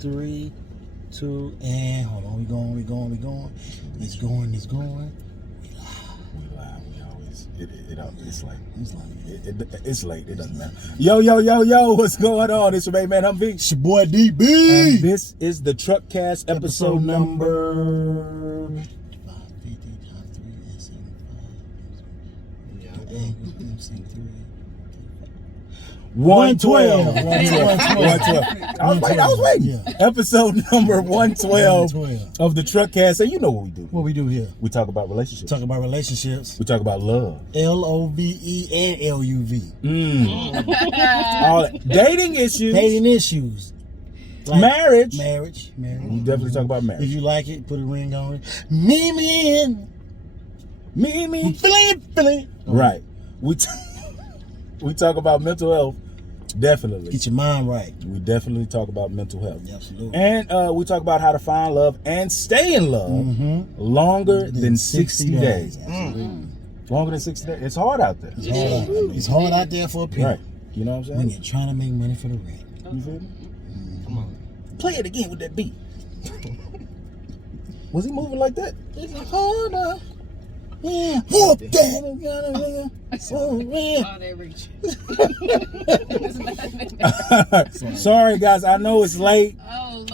3, 2, and hold on. We going. It's going. We live. We always. It's late. It doesn't matter. Yo. What's going on? It's your main man. I'm V. It's your boy DB. And this is the Truckcast episode number 112. I was waiting. Yeah. Episode number 112 of the Truckcast. And you know what we do. What we do here? We talk about relationships. We talk about love. LOVE and LUV. All that. Dating issues. Like marriage. We definitely talk about marriage. If you like it, put a ring on it. Me. Feeling. Right. We talk about mental health. Definitely. Get your mind right. We definitely talk about mental health. Yeah, absolutely. And we talk about how to find love and stay in love longer than 60 days. Longer than 60 days. It's hard out there. It's hard out there for people. Right. You know what I'm saying? When you're trying to make money for the rent. You feel me? Come on. Play it again with that beat. Was he moving like that? It's harder. Yeah, whoop that. Sorry, guys. I know it's late,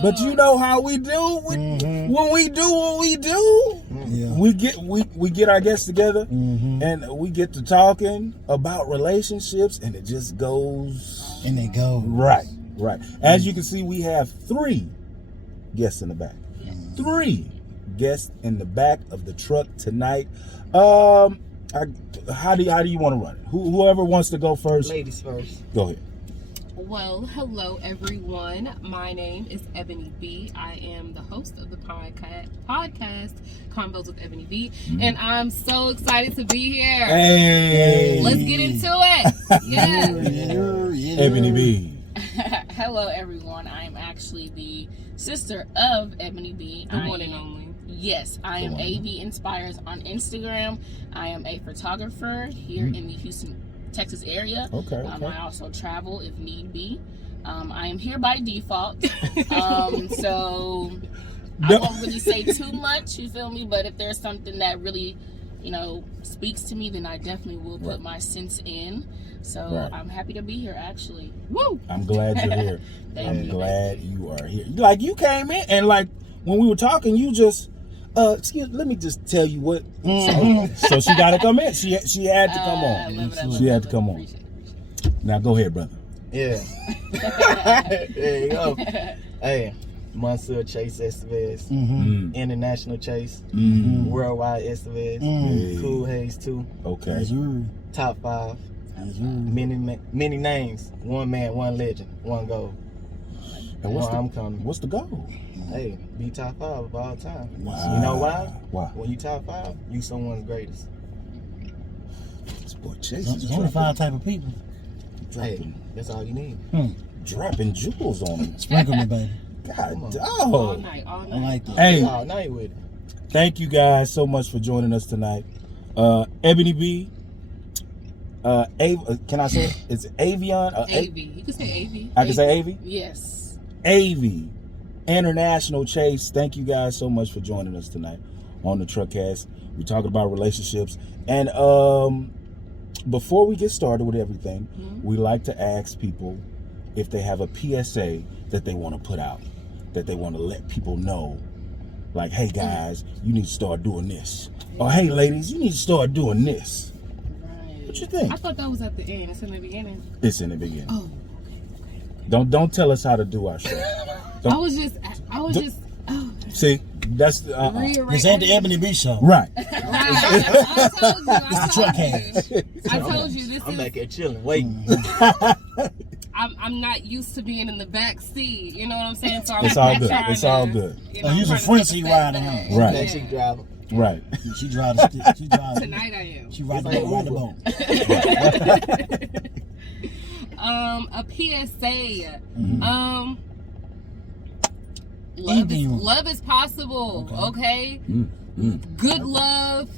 but you know how we do. When we do what we do, we get our guests together and we get to talking about relationships, and it just goes. And it goes right. As you can see, we have 3 guests in the back. 3 guests in the back of the truck tonight. How do you want to run it? Whoever wants to go first. Ladies first. Go ahead. Well, hello everyone. My name is Ebonee Bee. I am the host of the podcast Convos with Ebonee Bee, and I'm so excited to be here. Hey, let's get into it. Yeah. Ebonee Bee. Hello everyone. I am actually the sister of Ebonee Bee. The one and only. Yes, I am AV Inspires on Instagram. I am a photographer here in the Houston, Texas area. Okay. I also travel if need be. I am here by default. So I won't really say too much, you feel me? But if there's something that really, speaks to me, then I definitely will put my sense in. So I'm happy to be here, actually. Woo! I'm glad you're here. I'm glad you are here. Like, you came in and like when we were talking, you just let me just tell you what. So she got to come in. She had to come on. She had to come on. Now go ahead, brother. Yeah. There you go. Hey, Monsieur Chase Estevez, International Chase, Worldwide Estevez, Cool Haze 2. Okay. Top 5. Many names. One man, one legend, one goal. And I'm coming. What's the goal? Hey, be top 5 of all time. Wow. You know why? Why? When you top 5, you someone's greatest. This boy Chase. There's only 5 type of people. Hey, that's all you need. Dropping jewels on him. Sprinkle me, baby. God, dog. All night. I like that. Hey, All night with it. Thank you guys so much for joining us tonight. Ebonee Bee. Can I say it? It's Avion? AV. You can say AV. I can say AV? Yes. AV. International Chase. Thank you guys so much for joining us tonight on the Truckcast. We're talking about relationships. And before we get started with everything, we like to ask people if they have a PSA that they want to put out, that they want to let people know. Like, hey guys, you need to start doing this. Or hey ladies, you need to start doing this. What you think? I thought that was at the end. It's in the beginning. It's in the beginning. Oh, okay. Don't tell us how to do our show. I was just. See, that's This ain't the Ebonee Bee show. right. I told you. It's the Truckcast. I told you this I'm is. back here chilling, waiting. I'm not used to being in the back seat. You know what I'm saying? So I'm It's all good. trying It's to, all good. He's a front seat riding home. Right. Backseat driver. Right. She drives the stick. Tonight I am. She rides the boat. A PSA. Anything. Love is possible. Okay. Good love,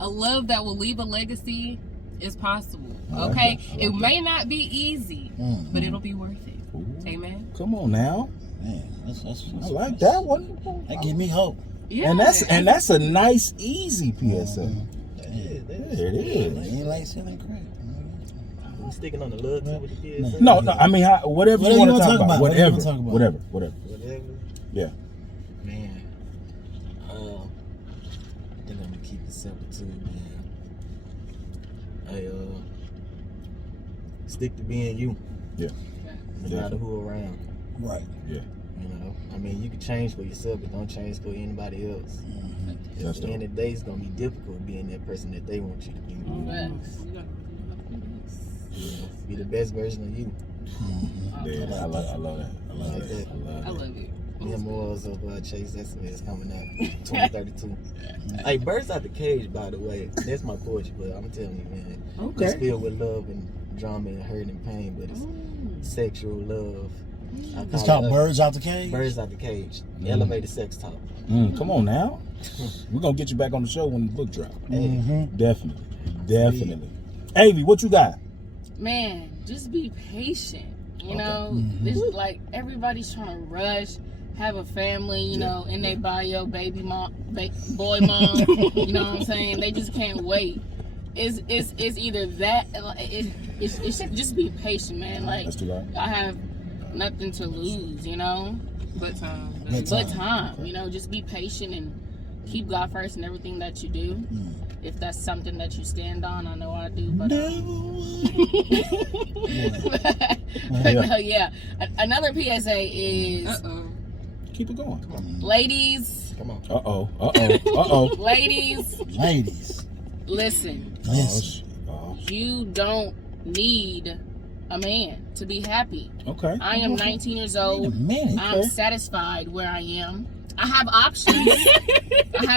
a love that will leave a legacy, is possible. Okay. It may not be easy, but it'll be worth it. Amen. Come on now. Man, that's I like that one. That give me hope. Yeah. And that's a nice, easy PSA. There it is. It ain't like selling crack. We sticking on the love too with the PSA. No, I mean, whatever you want to talk about. Whatever. Whatever. Yeah. Man, I think I'm gonna keep it simple too, man. Stick to being you. Yeah. No matter who around. Right. Yeah. You know, I mean, you can change for yourself, but don't change for anybody else. At the end of the day, it's gonna be difficult being that person that they want you to be. You know, be the best version of you. Yeah, I love that. I love it. Memoirs of Chase Estes coming out 2032. Hey, Birds Out the Cage, by the way, that's my poetry, but I'm telling you, man, it's filled with love and drama and hurt and pain, but it's sexual love. It's called Birds Out the Cage. Birds Out the Cage. Elevated sex talk. Come on now. We're gonna get you back on the show when the book drops. Definitely. Avy, what you got? Man, just be patient. You know, this is like everybody's trying to rush, have a family, you know, in their bio, baby mom, boy mom. You know what I'm saying? They just can't wait. It's either that. It should just be patient, man. Like That's too right. I have nothing to lose, you know. But time. But time, you know, just be patient and keep God first in everything that you do. If that's something that you stand on, I know I do. But no, yeah. Another PSA is Keep it going. ladies. Come on. Ladies, listen. You don't need a man to be happy. Okay. I am 19 years old. I'm satisfied where I am. I have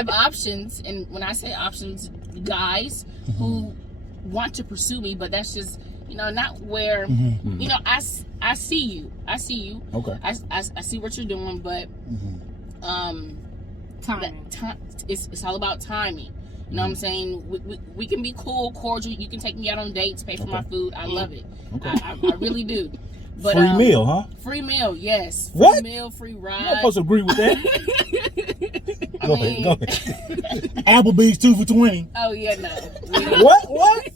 options. And when I say options, guys who want to pursue me, but that's just, you know, not where, you know, I see you. Okay. I see what you're doing, but it's all about timing. You know what I'm saying? We can be cool, cordial. You can take me out on dates, pay for my food. I love it. Okay. I really do. But, free meal, huh? Free meal, yes. Free What? meal, free ride. You're not supposed to agree with that. Go ahead. Applebee's 2 for $20. Oh yeah, no. What?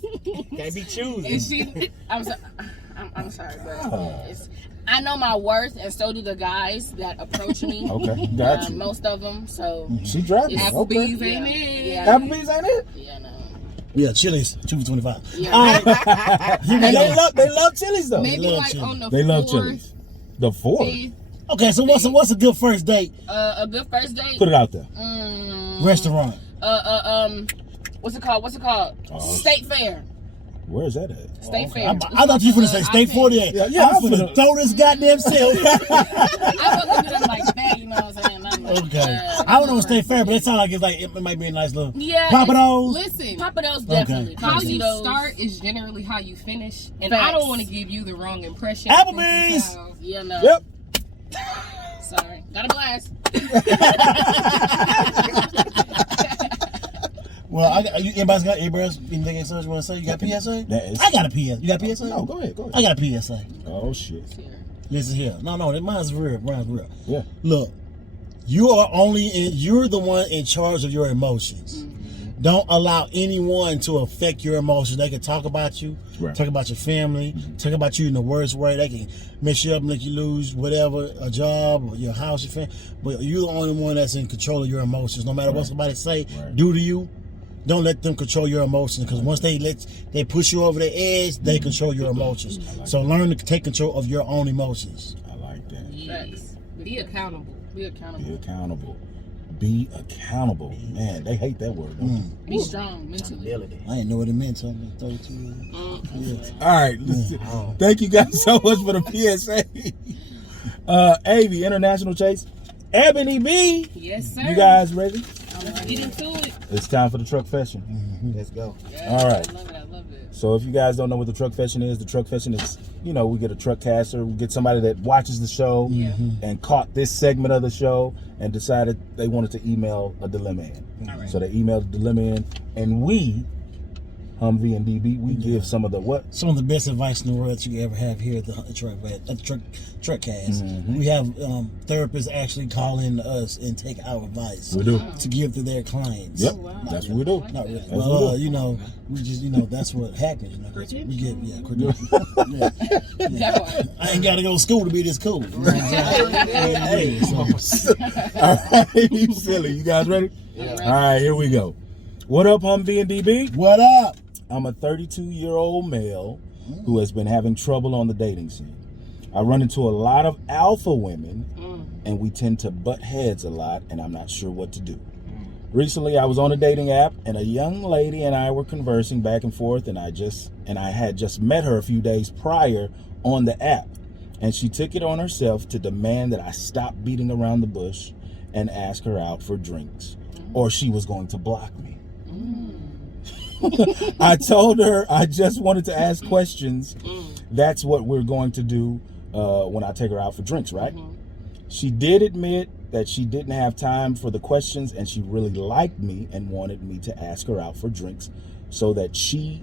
Can't be choosy. And she, I'm sorry, but it's, I know my worth, and so do the guys that approach me. Okay, got you. Most of them. So She driving. Applebee's Okay. ain't it? Yeah. Applebee's ain't it? Yeah, no. Yeah, Chili's 2 for $25. Yeah. All right. And they love Chili's though. Maybe love like chili. on the They love fourth, Chili's. The fourth. fifth. Okay, so what's a good first date A good first date. Put it out there. restaurant? What's it called? Oh. State Fair. Where's that at? State Fair. I thought you were going to say State 48. Yeah, I was going to throw this goddamn self. I wasn't doing like that, you know what I'm saying? I'm like, Okay. I don't know what State Fair, but it sounds like it might be a nice little Papados. Listen, Papados definitely. Okay. how you Papados. start is generally how you finish, and Facts. I don't want to give you the wrong impression. Applebee's. Yeah, no. Yep. Sorry. Got a blast. Well, everybody's got anything else you want to say? You got PSA? I got a PSA. You got PSA? No, go ahead. I got a PSA. Oh shit. Listen here. No, mine's real. Mine's real. Yeah. Look, you're the one in charge of your emotions. Don't allow anyone to affect your emotions. They can talk about you, talk about your family, talk about you in the worst way. They can mess you up, make you lose whatever, a job, or your house, your family. But you're the only one that's in control of your emotions. No matter what somebody say, do to you, don't let them control your emotions. Because once they push you over the edge, they control your emotions. So learn to take control of your own emotions. I like that. Yes. Be accountable. Be accountable. Be accountable. Be accountable. Man, they hate that word. Don't they? Be strong mentally. I didn't know what it meant. So I'm going to throw it to you. All right. Listen. Thank you guys so much for the PSA. Avy, International Chase. Ebonee Bee. Yes, sir. You guys ready? Let's get into it. It's time for the truck fashion. Let's go. All right. I love it. So if you guys don't know what the truck fashion is we get a truck caster, we get somebody that watches the show and caught this segment of the show and decided they wanted to email a dilemma in. So they emailed the dilemma in, and we Humvee and DB. We give some of the what? Some of the best advice in the world that you ever have here at the Truckcast. Mm-hmm. We have therapists actually call in to us and take our advice. We do. To give to their clients. Yep, wow. that's what we do. Not really. That's Well, what we do. you know, we just, that's what happens. We get, Definitely. I ain't got to go to school to be this cool. You know what I'm saying? Hey, so, all right, you silly. You guys ready? Yeah. All right, here we go. What up, Humvee and DB? What up? I'm a 32-year-old male who has been having trouble on the dating scene. I run into a lot of alpha women, and we tend to butt heads a lot, and I'm not sure what to do. Recently, I was on a dating app, and a young lady and I were conversing back and forth, and I had just met her a few days prior on the app, and she took it on herself to demand that I stop beating around the bush and ask her out for drinks, or she was going to block me. I told her I just wanted to ask questions. That's what we're going to do when I take her out for drinks, right? She did admit that she didn't have time for the questions, and she really liked me and wanted me to ask her out for drinks so that she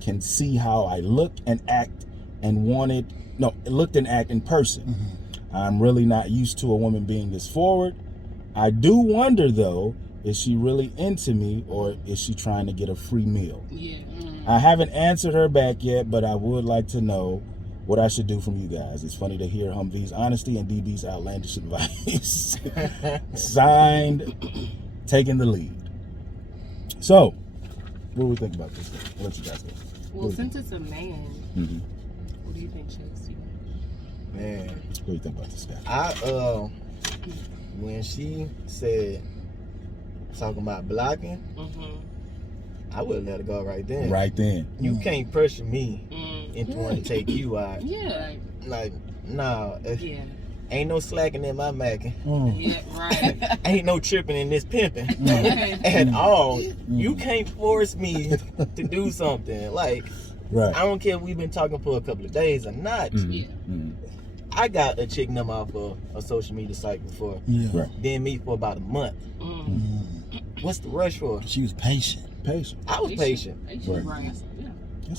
can see how I look and act looked and act in person. I'm really not used to a woman being this forward. I do wonder, though, is she really into me, or is she trying to get a free meal? Yeah. I haven't answered her back yet, but I would like to know what I should do from you guys. It's funny to hear Humvee's honesty and DB's outlandish advice. Signed, taking the lead. So, what do we think about this thing? I'll let you guys go. Well, since it's a man, what do you think, Chase? Man, What do you think about this guy? When she said talking about blocking, I would let her go right then. Right then. You can't pressure me into wanting to take you out. Yeah. Like, nah. Yeah. Ain't no slacking in my macking. Yeah. Right. Ain't no tripping in this pimping at all. You can't force me to do something. Like, Right. I don't care if we've been talking for a couple of days or not. Yeah. I got a chick number off of a social media site before. Yeah. Right. Didn't meet for about a month. What's the rush for? She was patient. Patient. I was patient. Right. Right. Yeah.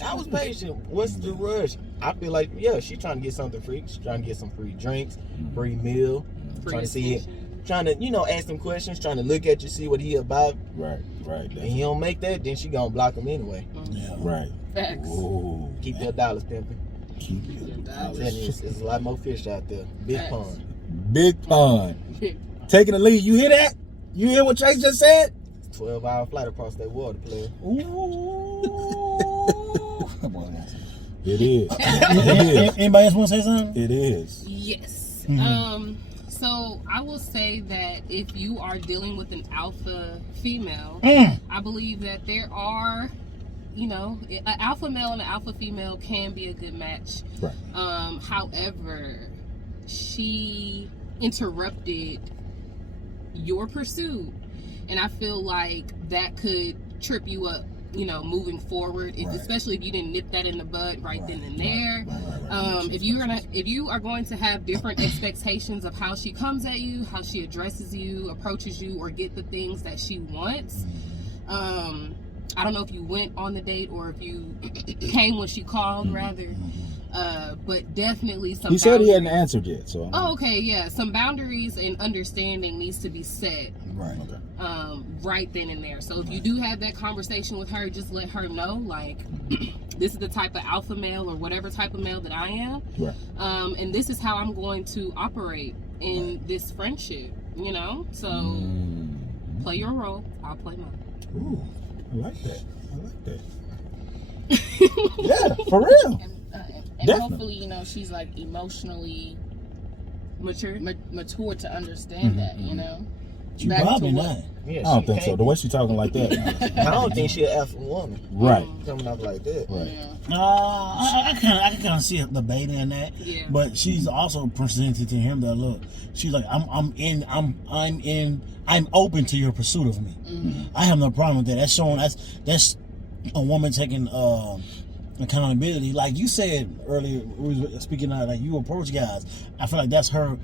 I was patient. What's the rush? I feel like, yeah, she's trying to get something free. She's trying to get some free drinks, free meal, trying to see it, trying to, ask them questions, trying to look at you, see what he about. Right. And he don't make that, then she gonna block him anyway. Yeah. Right. Facts. Ooh. Keep their dollars pimping. Keep I'm it. telling you, it's a lot more fish out there. Big Facts. pond. Big pun. Taking the lead. You hear that? You hear what Chase just said? 12-hour flight across that water, player. It is. It is. Anybody else want to say something? It is. Yes. So I will say that if you are dealing with an alpha female, I believe that there are, an alpha male and an alpha female can be a good match. Right. However, she interrupted your pursuit, and I feel like that could trip you up, moving forward, especially if you didn't nip that in the bud right then and there. If you are going to have different expectations of how she comes at you, how she addresses you, approaches you, or get the things that she wants, I don't know if you went on the date or if you came when she called, rather. But definitely some. He said he hadn't answered yet, so. Oh, okay, yeah. Some boundaries and understanding needs to be set. Right. Okay. Right then and there. So if you do have that conversation with her, just let her know, like, this is the type of alpha male or whatever type of male that I am. Right. And this is how I'm going to operate in this friendship. So play your role. I'll play mine. Ooh, I like that. Yeah, for real. And hopefully, she's like emotionally Mature. mature to understand that, She Back probably to not. Yeah, I don't she think so. can't The way she talking like that. I don't think she'll alpha woman. Right. Coming up like that. Right. Yeah. I can kind of see the bait in that. Yeah. But she's also presented to him that look. She's like, I'm open to your pursuit of me. I have no problem with that. That's showing that's a woman taking accountability. Like you said earlier, we were speaking of like you approach guys. I feel like that's her.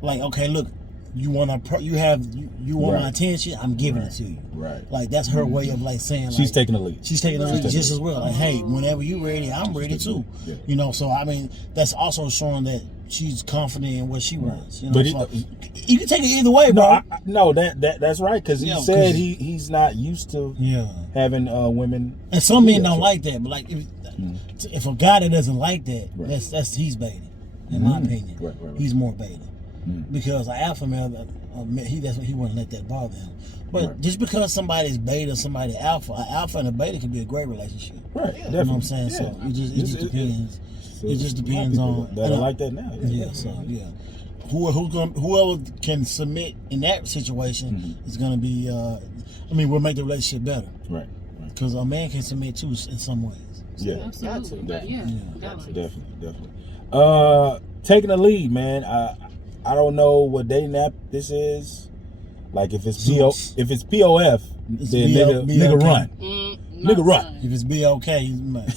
Like, okay, look, you want Right. my attention, I'm giving it to you. Right. Like that's her way of like saying She's like, taking the lead. She's taking the lead just as well. Like, hey, whenever you ready, I'm ready too. Yeah. You know, so I mean, that's also showing that she's confident in what she wants. You know, But so you can take it either way, bro. No, that's right, because he Yeah, said 'cause- he's not used to having women. And some men Yeah, don't so- like that, but like if a guy that doesn't like that, Right. that's he's baiting. In my opinion, Right. he's more baiting because an alpha male, he wouldn't let that bother him. But just because somebody's beta, somebody alpha, an alpha and a beta can be a great relationship. Right. You know what I'm saying? So it just depends. It just depends on. That I like that now. Yeah. So yeah. Whoever can submit in that situation is gonna be. Will make the relationship better. Right. Because a man can submit too in some ways. Yeah. Absolutely. Definitely. Taking the lead, man. I don't know what dating app this is. Like if it's Suits. if it's POF, It's then BL, nigga run. Nigga run. If it's BLK, he's mad.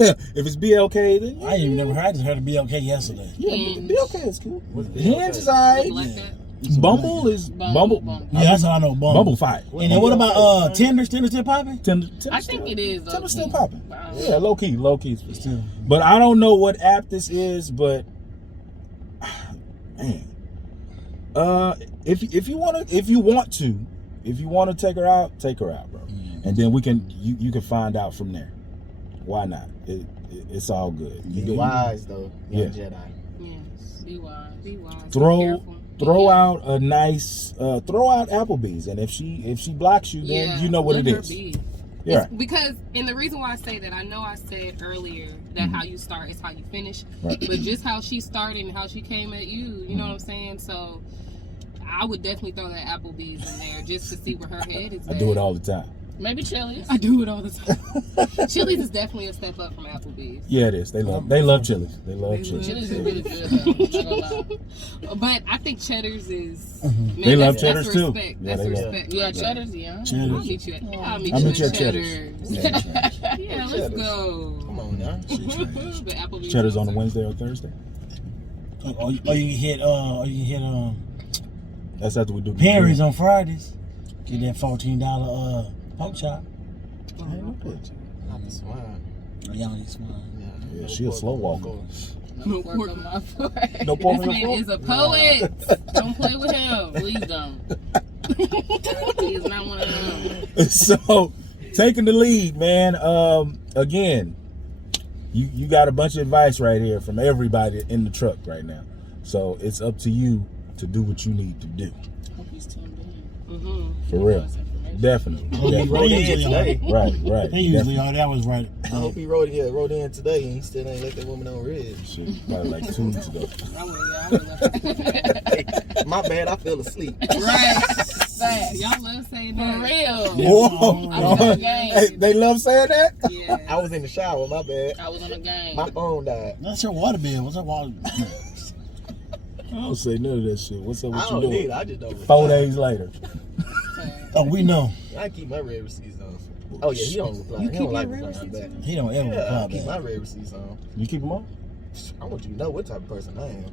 If it's BLK, then I ain't even never heard. I just heard of BLK yesterday. yeah, BLK is cool. What's the Hinge is alright. Like that? Bumble is Bumble. Yeah, that's how I know. Bumble fire. And then what about Tinder? Tinder still popping? Tinder I think it is. Tinder's still popping. Wow. Yeah, low key Still. But I don't know what app this is, but man, if you want to take her out, bro, and then you can find out from there. Why not? It's all good. Be wise though, young Jedi. Yes. Be wise. Be wise. Be Throw careful. out a nice throw out Applebee's, and if she blocks you, then you know what let it her is. be. Yeah. Because, and the reason why I say that, I know I said earlier that how you start is how you finish, Right. but just how she started and how she came at you, you know what I'm saying? So I would definitely throw that Applebee's in there just to see where her head is I at. do it all the time. Maybe Chili's. I do it all the time. Chili's is definitely a step up from Applebee's. Yeah, it is. They love Chili's. They love Chili's. Chili's is really good. Though. I'm not gonna lie. But I think Cheddar's is. Man, They love that's Cheddar's too. respect. Yeah, That's they love- respect. Yeah, right there. Cheddar's. Yeah. I'll Cheddars. meet you at. I'll meet I'll you meet you at at Cheddar's. Cheddar's. Yeah, Yeah, let's go. Come on now. The Applebee's. Cheddar's on a Wednesday or Thursday. Or you can hit That's after we do Perry's on Fridays. Get that $14 pork chop. Not the swine. Y'all need swine. Yeah, she a slow walker. No pork on my forehead. No pork This on your man is a poet. Don't play with him. Please don't. He is not one of them. So, taking the lead, man. Again, you got a bunch of advice right here from everybody in the truck right now. So it's up to you to do what you need to do. Hope he's tuned in. For real. Definitely. They usually are. Right. They usually are. That was right. I hope he wrote in today and he still ain't let that woman on red. Shit, probably like 2 weeks ago. I would My bad, I fell asleep. Right. Facts. Y'all love saying For that. real. Whoa. I was on the game. Hey, they love saying that? Yeah. I was in the shower, my bad. I was on the game. My phone died. That's your water bill. What's that water bill? I don't say none of that shit. What's up I with you don't doing? need it, I just don't 4 reply. days later. Oh, we know. I keep my red receipts on. Oh yeah, he don't reply. You He keep don't like your red replying receipts back. He don't ever Yeah, I reply keep my back. red receipts on. You keep them on? I want you to know what type of person I am.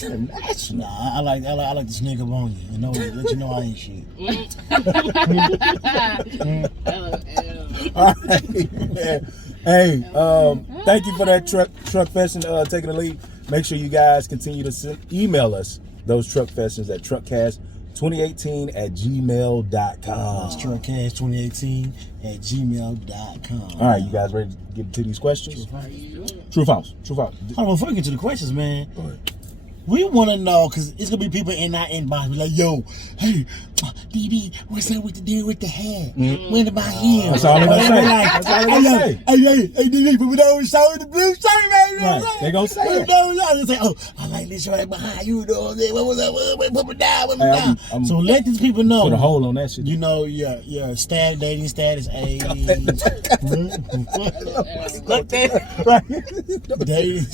International. Nah, I like to sneak up on you. You know, let you know I ain't shit. All right, man. Hey, thank you for that truck fest and taking the lead. Make sure you guys continue to email us those truck festions at truckcast2018@gmail.com. It's Truckcast2018@gmail.com. All right, you guys ready to get into these questions? True or false? True or false? Hold on, before we get to the questions, man, Go ahead. we want to know, because it's going to be people in our inbox be like, yo, hey, DB, what's up with the deal with the hair? When about him? That's all they gonna say. Like, That's all they gonna say. Hey, DB, put me down with show the blue shirt, man. Right, they gonna say it. They say, oh, I like this right behind you, though. What was that? Put me down, put me Hey, down. I'm So let these people know. Put a hole on that shit. You know, your dating status, age. Look there. Dating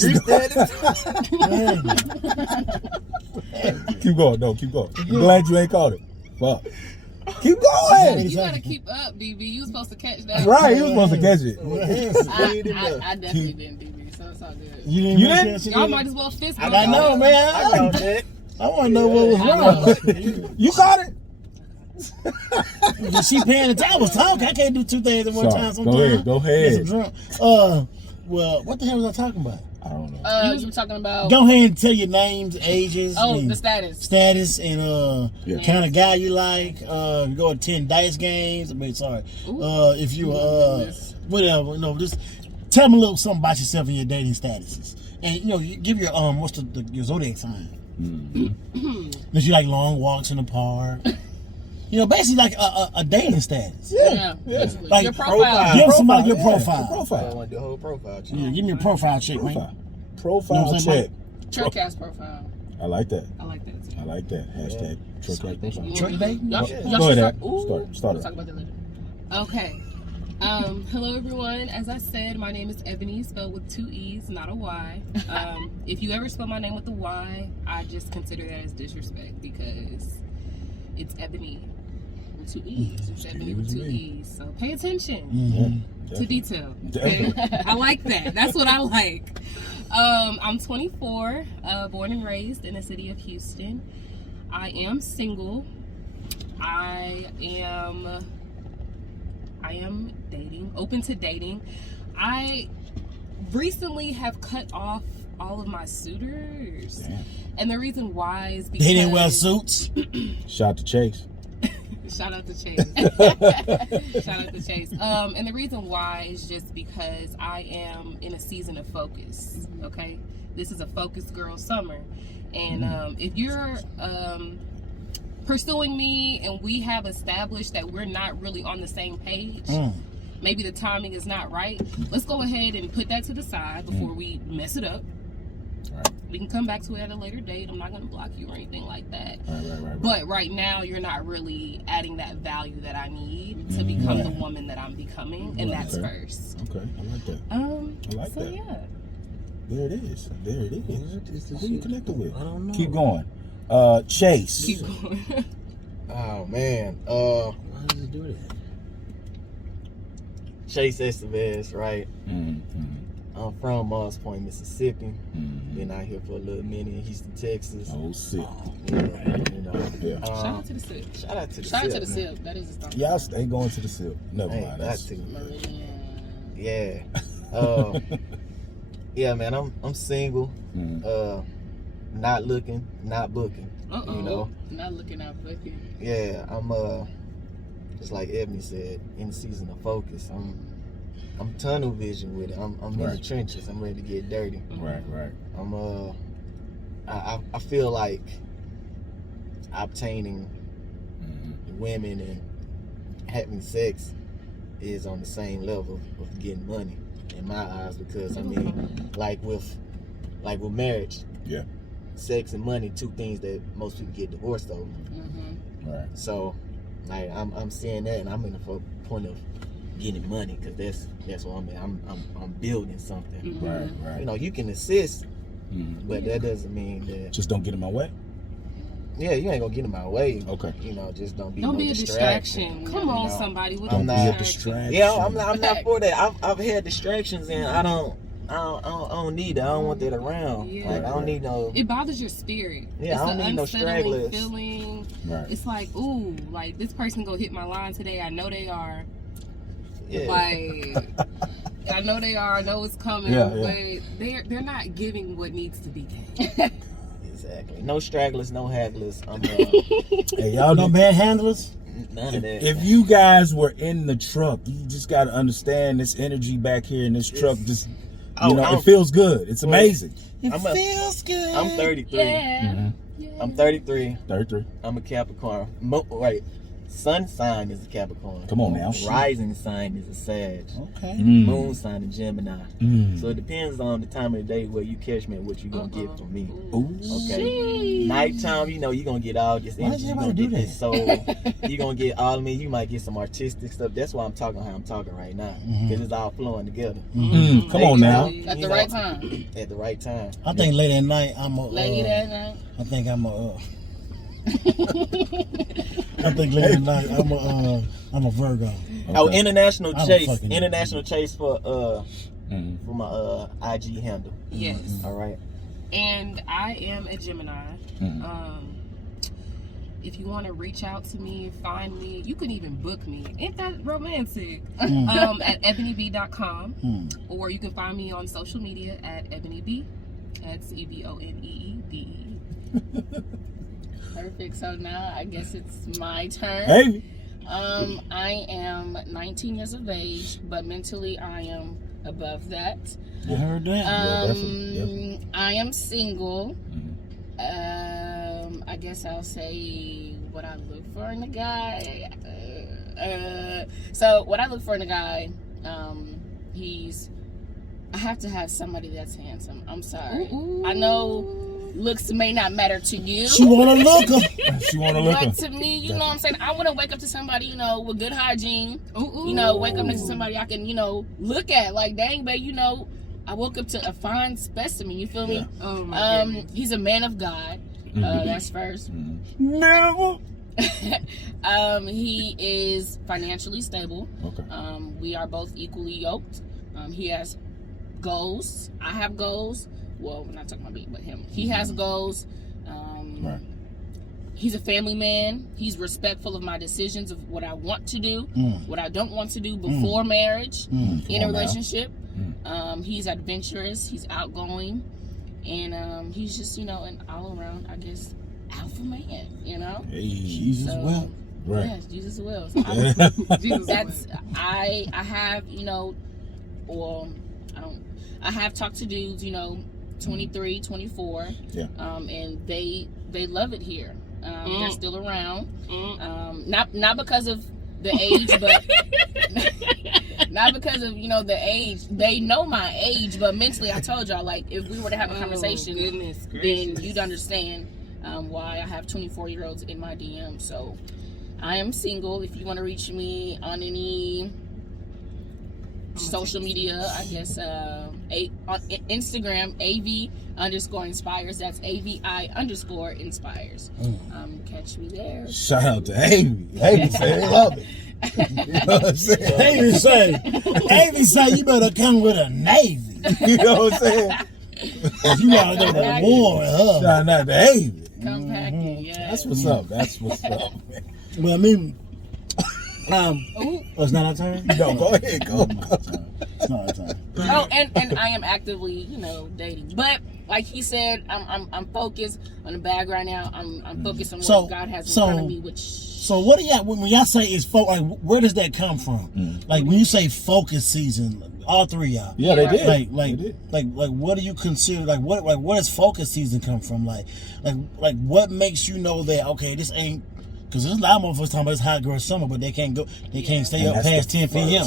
Keep going. No, keep going. I'm glad you ain't caught it. Fuck. Keep going. You gotta keep up, DB. You was supposed to catch that. Right, he was supposed to catch it. I definitely didn't, DB, so it's all good. You You didn't? catch it? Y'all might as well fist bump. I know, man. I know that. I want to know what was wrong. You caught it? She paying attention. I was talking. I can't do two things at one time. Sometimes. Go ahead. Get some drunk. Well, what the hell was I talking about? I don't know. You were talking about. Go ahead and tell your names, ages. Oh, and the status. Status and kind of guy you like. You go attend dice games. I mean, sorry. If you whatever, just tell them a little something about yourself and your dating statuses, and you give your what's your zodiac sign. That you like long walks in the park. Basically like a dating status. Yeah. Like your profile. Give somebody your profile. I want to do a whole profile check. Yeah, give me a profile check, man. Profile check. Truckcast profile. I like that. I like that too. I like that. Hashtag Truckcast profile. Truck day? Go ahead. Start We'll it. talk about that later. Okay. Hello everyone. As I said, my name is Ebonee, spelled with 2 E's, not a Y. If you ever spell my name with a Y, I just consider that as disrespect because it's Ebonee with 2 E's. It's Ebonee with 2 E's. So pay attention to detail. I like that. That's what I like. I'm 24, born and raised in the city of Houston. I am single. I am dating, open to dating. I recently have cut off all of my suitors. Damn. And the reason why is because They didn't wear suits. Shout out to Chase. Shout out to Chase. Shout out to Chase. And the reason why is just because I am in a season of focus. Okay, this is a focused girl summer, and if you're pursuing me and we have established that we're not really on the same page, maybe the timing is not right, let's go ahead and put that to the side before we mess it up. Right. We can come back to it at a later date. I'm not going to block you or anything like that. Right. But right now, you're not really adding that value that I need to become the woman that I'm becoming, and that's first. Okay, I like that. I like that. Yeah. There it is. What is this Who you shit? connected with? I don't know. Keep going. Chase. Keep going. Oh man. Why does it do that? Chase Estevez, right? Mm-hmm. I'm from Moss Point, Mississippi. Mm-hmm. Been out here for a little minute in Houston, Texas. Oh, sick. Yeah. Shout out to the SIP. Shout out to the Shout out to SIP, the man. SIP. That is a start. Y'all stay going to the SIP. Never Hey, mind. got That's to. Meridian. Yeah. Yeah, man. I'm single. Not looking, not booking. Uh-oh. You know. Not looking out looking. Yeah. I'm just like Ebony said, in the season of focus. I'm tunnel vision with it. I'm in the trenches. I'm ready to get dirty. Right. I'm I feel like obtaining women and having sex is on the same level of getting money in my eyes, because I mean, like with marriage, Yeah. sex and money, two things that most people get divorced over. Right. So like I'm seeing that, and I'm in the point of getting money, because that's what I'm in. I'm building something. Right. You know, you can assist, but that doesn't mean that. Just don't get in my way. Yeah, you ain't gonna get in my way. Okay. You know, just don't be. Don't no be a distraction. Come on, know? somebody. With I'm a not- distraction. Yeah, I'm not for that. I've had distractions, and I don't need that. I don't want that around. Yeah. Like I don't need no. It bothers your spirit. Yeah, I don't it's need no unsettling stragglers. feeling. Right. It's like, ooh, like this person gonna hit my line today. I know they are. Yeah. Like, I know they are. I know it's coming. Yeah. But they're not giving what needs to be given. Exactly. No stragglers, no hagglers. I'm Hey, y'all No don't manhandlers. none of that. If you guys were in the truck, you just got to understand this energy back here in this truck. Just it feels good. It's amazing. It feels good. I'm 33. Yeah. I'm 33. 33. I'm a Capricorn. Right. Sun sign is a Capricorn. Come on now. Rising sign is a Sag. Okay. Moon sign is Gemini. Mm. So it depends on the time of the day where you catch me and what you gonna get from me. Ooh. Okay. Nighttime, you know, you gonna get all this Why energy. does You gonna everybody get do this soul. You gonna get all of me. You might get some artistic stuff. That's why I'm talking how I'm talking right now, because it's all flowing together Come on now. At the right time. at the right time. I think late at night I'm a. Late at night. I think I'm a. I think late at night I'm a Virgo. Okay. Oh, international I don't chase. fucking know. International chase for my IG handle. Yes. All right. And I am a Gemini. If you want to reach out to me, find me, you can even book me. Ain't that romantic? At eboneebee.com. Or you can find me on social media at Ebonee Bee. That's EBONEEBE. Perfect. So now I guess it's my turn. Hey. I am 19 years of age, but mentally I am above that. I heard that. Definitely. I am single. I guess I'll say what I look for in a guy. So what I look for in a guy, I have to have somebody that's handsome. I'm sorry. Ooh. I know looks may not matter to you. She want to look her. She want to look But her. to me, you know what I'm saying? I want to wake up to somebody, you know, with good hygiene. Ooh. You know, wake up next to somebody I can, you know, look at. Like, dang, babe, you know, I woke up to a fine specimen. You feel me? Oh my goodness. He's a man of God. That's first. Never. He is financially stable. Okay. We are both equally yoked. He has goals. I have goals. Well, we're not talking about me, but him. He has goals. Right. He's a family man. He's respectful of my decisions of what I want to do, what I don't want to do before marriage, in a relationship. He's adventurous. He's outgoing. And he's just, you know, an all-around, I guess, alpha man, you know? Hey. Jesus will. Right. Yes, Jesus will. Jesus I have, you know, or I have talked to dudes, you know, 23, 24. Yeah. And they love it here. They're still around. Not because of the age, but not because of, you know, the age. They know my age, but mentally I told y'all, like, if we were to have a conversation, then you'd understand why I have 24-year-olds in my DM. So I am single. If you want to reach me on any social media, I guess on Instagram, AV_inspires. That's AVI_inspires. Catch me there. Shout out to Amy. Amy said, love it. You know what I'm saying? Amy say you better come with a Navy. You know what I'm saying? You gotta go to war with her. Shout out to Amy. Come back in, yeah. That's what's up. That's what's up, man. Well, I mean, it's not our turn? No, go ahead. Go. It's not our turn. Oh, and I am actively, you know, dating. But like he said, I'm focused on the bag right now. I'm focused on what God has in front of me, which. So what do y'all, when y'all say is focus, like, where does that come from? Like when you say focus season, all three of y'all. Yeah, they did. Like what do you consider? Like where does focus season come from? Like what makes you know that okay, this ain't. Because there's a lot of motherfuckers talking about this hot girl summer, but they can't can't stay up past 10 p.m. Yeah.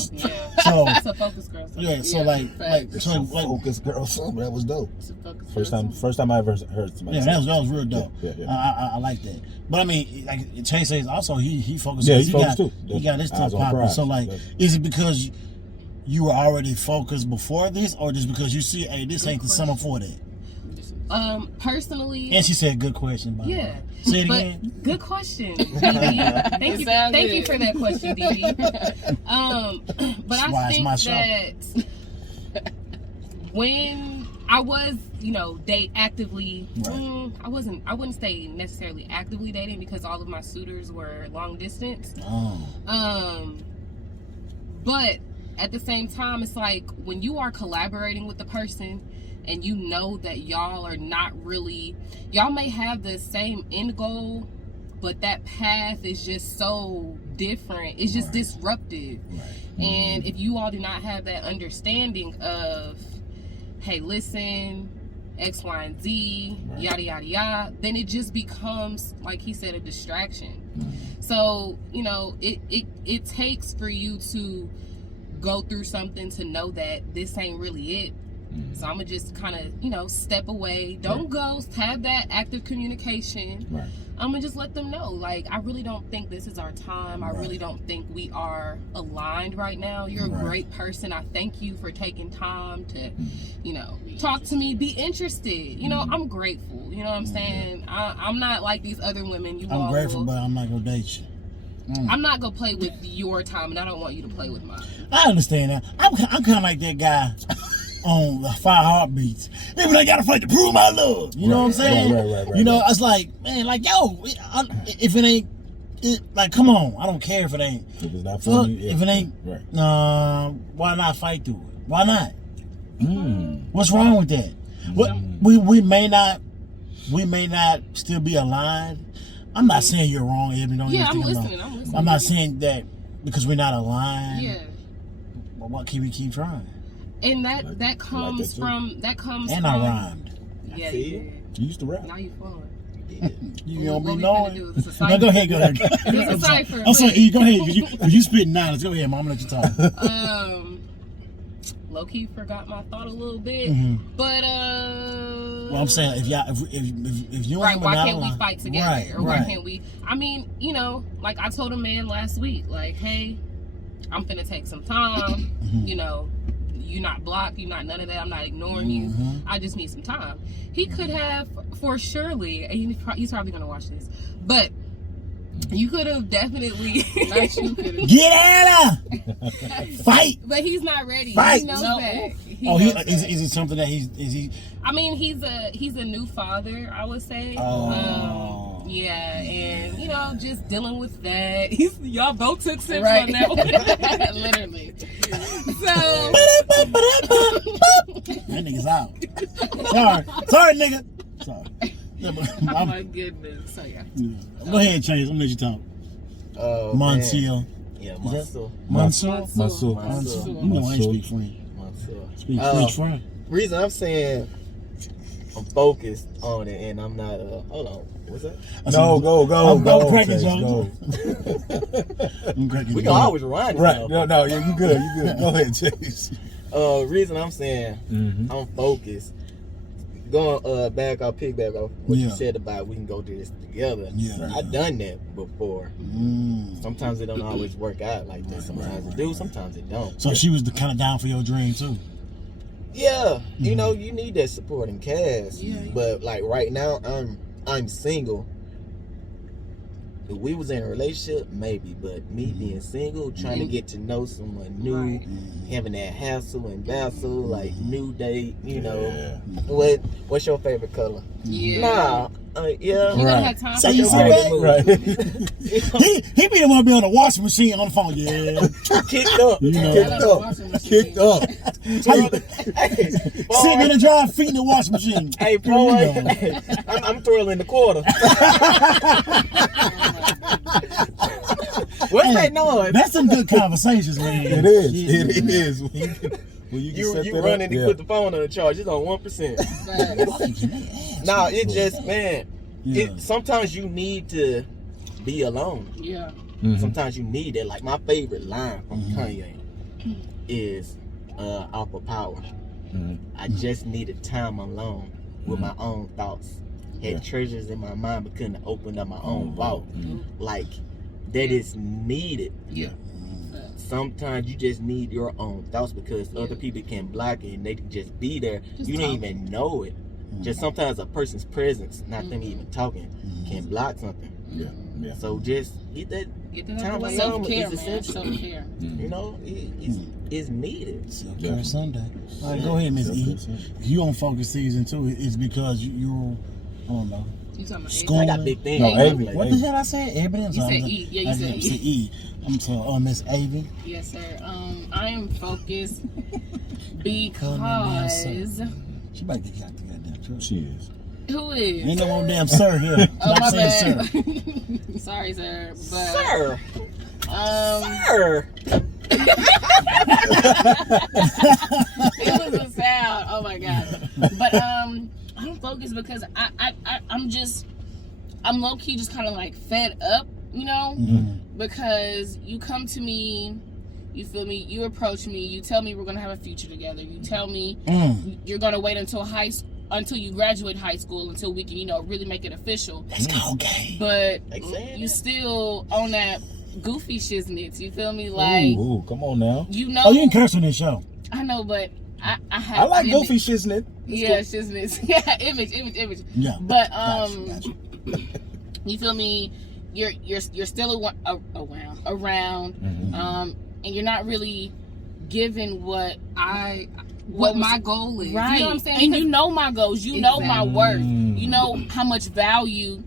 So It's a focus girl. yeah, so like Focus girl summer. That was dope. It's a focus First time I ever heard somebody. yeah, that was real dope. Yeah. I like that. But I mean, like Chase says, also he focused. Yeah, he he focused too. He got his stuff Eyes on popping. prize. So like, is it because you were already focused before this, or just because you see, hey, this ain't the summer for that? Personally, And she said, "Good question." By the way. yeah. Say it But again. good question, DB. Thank you for that question, DB. But That's why I it's my think show. that when I was, you know, actively, Right. I wouldn't say necessarily actively dating because all of my suitors were long distance. Oh. But at the same time, it's like when you are collaborating with the person and you know that y'all are not really, y'all may have the same end goal, but that path is just so different. It's just disruptive. Right. And if you all do not have that understanding of, hey, listen, X, Y, and Z, yada, yada, yada, then it just becomes, like he said, a distraction. So, you know, it takes for you to go through something to know that this ain't really it. So I'm gonna just kind of, you know, step away. Don't ghost. Have that active communication. Right. I'm gonna just let them know, like, I really don't think this is our time. I really don't think we are aligned right now. You're a great person. I thank you for taking time to, you know, talk to me, be interested. You know, I'm grateful. You know what I'm saying? I'm not like these other women. I'm grateful, but I'm not gonna date you. I'm not gonna play with your time, and I don't want you to play with mine. I understand that. I'm kind of like that guy. on the 5 heartbeats. Even I gotta fight to prove my love. You know what I'm saying? Right. You know, it's like, man, like, yo, if it ain't, like, come on. I don't care if it ain't. If it's not for you, if it ain't, why not fight through it? Why not? What's wrong with that? We may not still be aligned. I'm not saying you're wrong, Ebony. I'm listening. I'm not saying that because we're not aligned. Yeah. But what can we keep trying? And that comes from And I rhymed. Yeah, See? You used to rap. now you flowing. You don't be What we finna knowing. do is it's a No, go ahead. It's a cipher. I'm sorry, E, go ahead. Cause you spitting now. Let's go ahead, Mom. I'm gonna let you talk. Low key forgot my thought a little bit, but Well, I'm saying if you right, ain't why not can't we aligned- fight together, right, or why right. can't we? I mean, you know, like I told a man last week, like, hey, I'm finna take some time. You know, you're not blocked, you're not none of that. I'm not ignoring you. I just need some time. He could have, for surely, and he's probably gonna watch this, but you could have definitely. Not you could have. Get at her! Fight! But he's not ready. Fight. He knows No. that. Is it something that is he? I mean, he's a new father, I would say. Oh. Yeah, and you know, just dealing with that. Y'all both took sips Right. on that one. Literally. So That nigga's out. Sorry, nigga. Sorry. Oh my goodness. So yeah. Go ahead, Chase. I'm gonna let you talk. Monsieur. Yeah, Monsieur. Monsieur. You know I ain't speak French. Speak French, French. Reason I'm saying I'm focused on it and I'm not hold on, what's that? No, go. I'm cracking Chase, jokes. go. I'm cracking We can jokes. always run it. Right. though. No, you good. Go ahead, Chase. Reason I'm saying I'm focused. Going piggyback off what you said about we can go do this together. Yeah. I done that before. Sometimes it don't always work out like that. Sometimes it do, sometimes it don't. So she was kind of down for your dream too. Yeah, you know, you need that supporting cast. But like right now, I'm single. If we was in a relationship, maybe, but me being single, trying to get to know someone new, having that hassle and bustle, like new date, you know. What's your favorite color? Yeah. you don't have time So for you your said that? Right. He be the one be on the washing machine on the phone. Yeah. Kicked up. You know. Kicked up. Sitting in the drive, feet in the washing machine. Hey, bro, I'm twirling the quarter. What's that noise? That's some good conversations, man. It is. When you running to put the phone on the charge, it's on 1%. Nah, it just, man, sometimes you need to be alone. Yeah. Sometimes you need it. Like my favorite line from Kanye is off of Power. I just needed time alone with my own thoughts. Had treasures in my mind but couldn't open up my own vault. Like that is needed. Yeah. Sometimes you just need your own thoughts because other people can block it and they can just be there. You don't even know it. Just sometimes a person's presence, not them even talking, can block something. Yeah. So just get that time alone. Self-care, It's man. essential. Self-care. You know, it's needed. Self-care Sunday. All right, go ahead, Miss E. If you on Focus Season 2, it's because you're, I don't know. You talking about School. I got big things. No, Avery. What the hell I said? Ebony? I'm You sorry. said E. Yeah, you said said E. I'm sorry. Miss Avy. Yes, sir. I am focused because She might get out the goddamn truck. She is. who is? Ain't no more damn sir here. Oh, my Stop saying bad. sir. Sorry, sir. But, Sir. Sir. It was a sound. Oh my god. But I'm focused because I'm low key just kind of like fed up, you know, because you come to me, you feel me, you approach me, you tell me we're gonna have a future together, you tell me you're gonna wait until you graduate high school until we can, you know, really make it official. Let's go, gay. But you still on that goofy shiznits, you feel me? Like, Ooh, come on now. you know. Oh, you can curse on this show. I know, but I have. I like goofy shiznit. Yeah, shiznits. Yeah, image. Yeah. But Gotcha. you feel me? You're still around, and you're not really giving what what my goal is. Right. You know what I'm saying? And you know my goals. You know my worth. Mm. You know how much value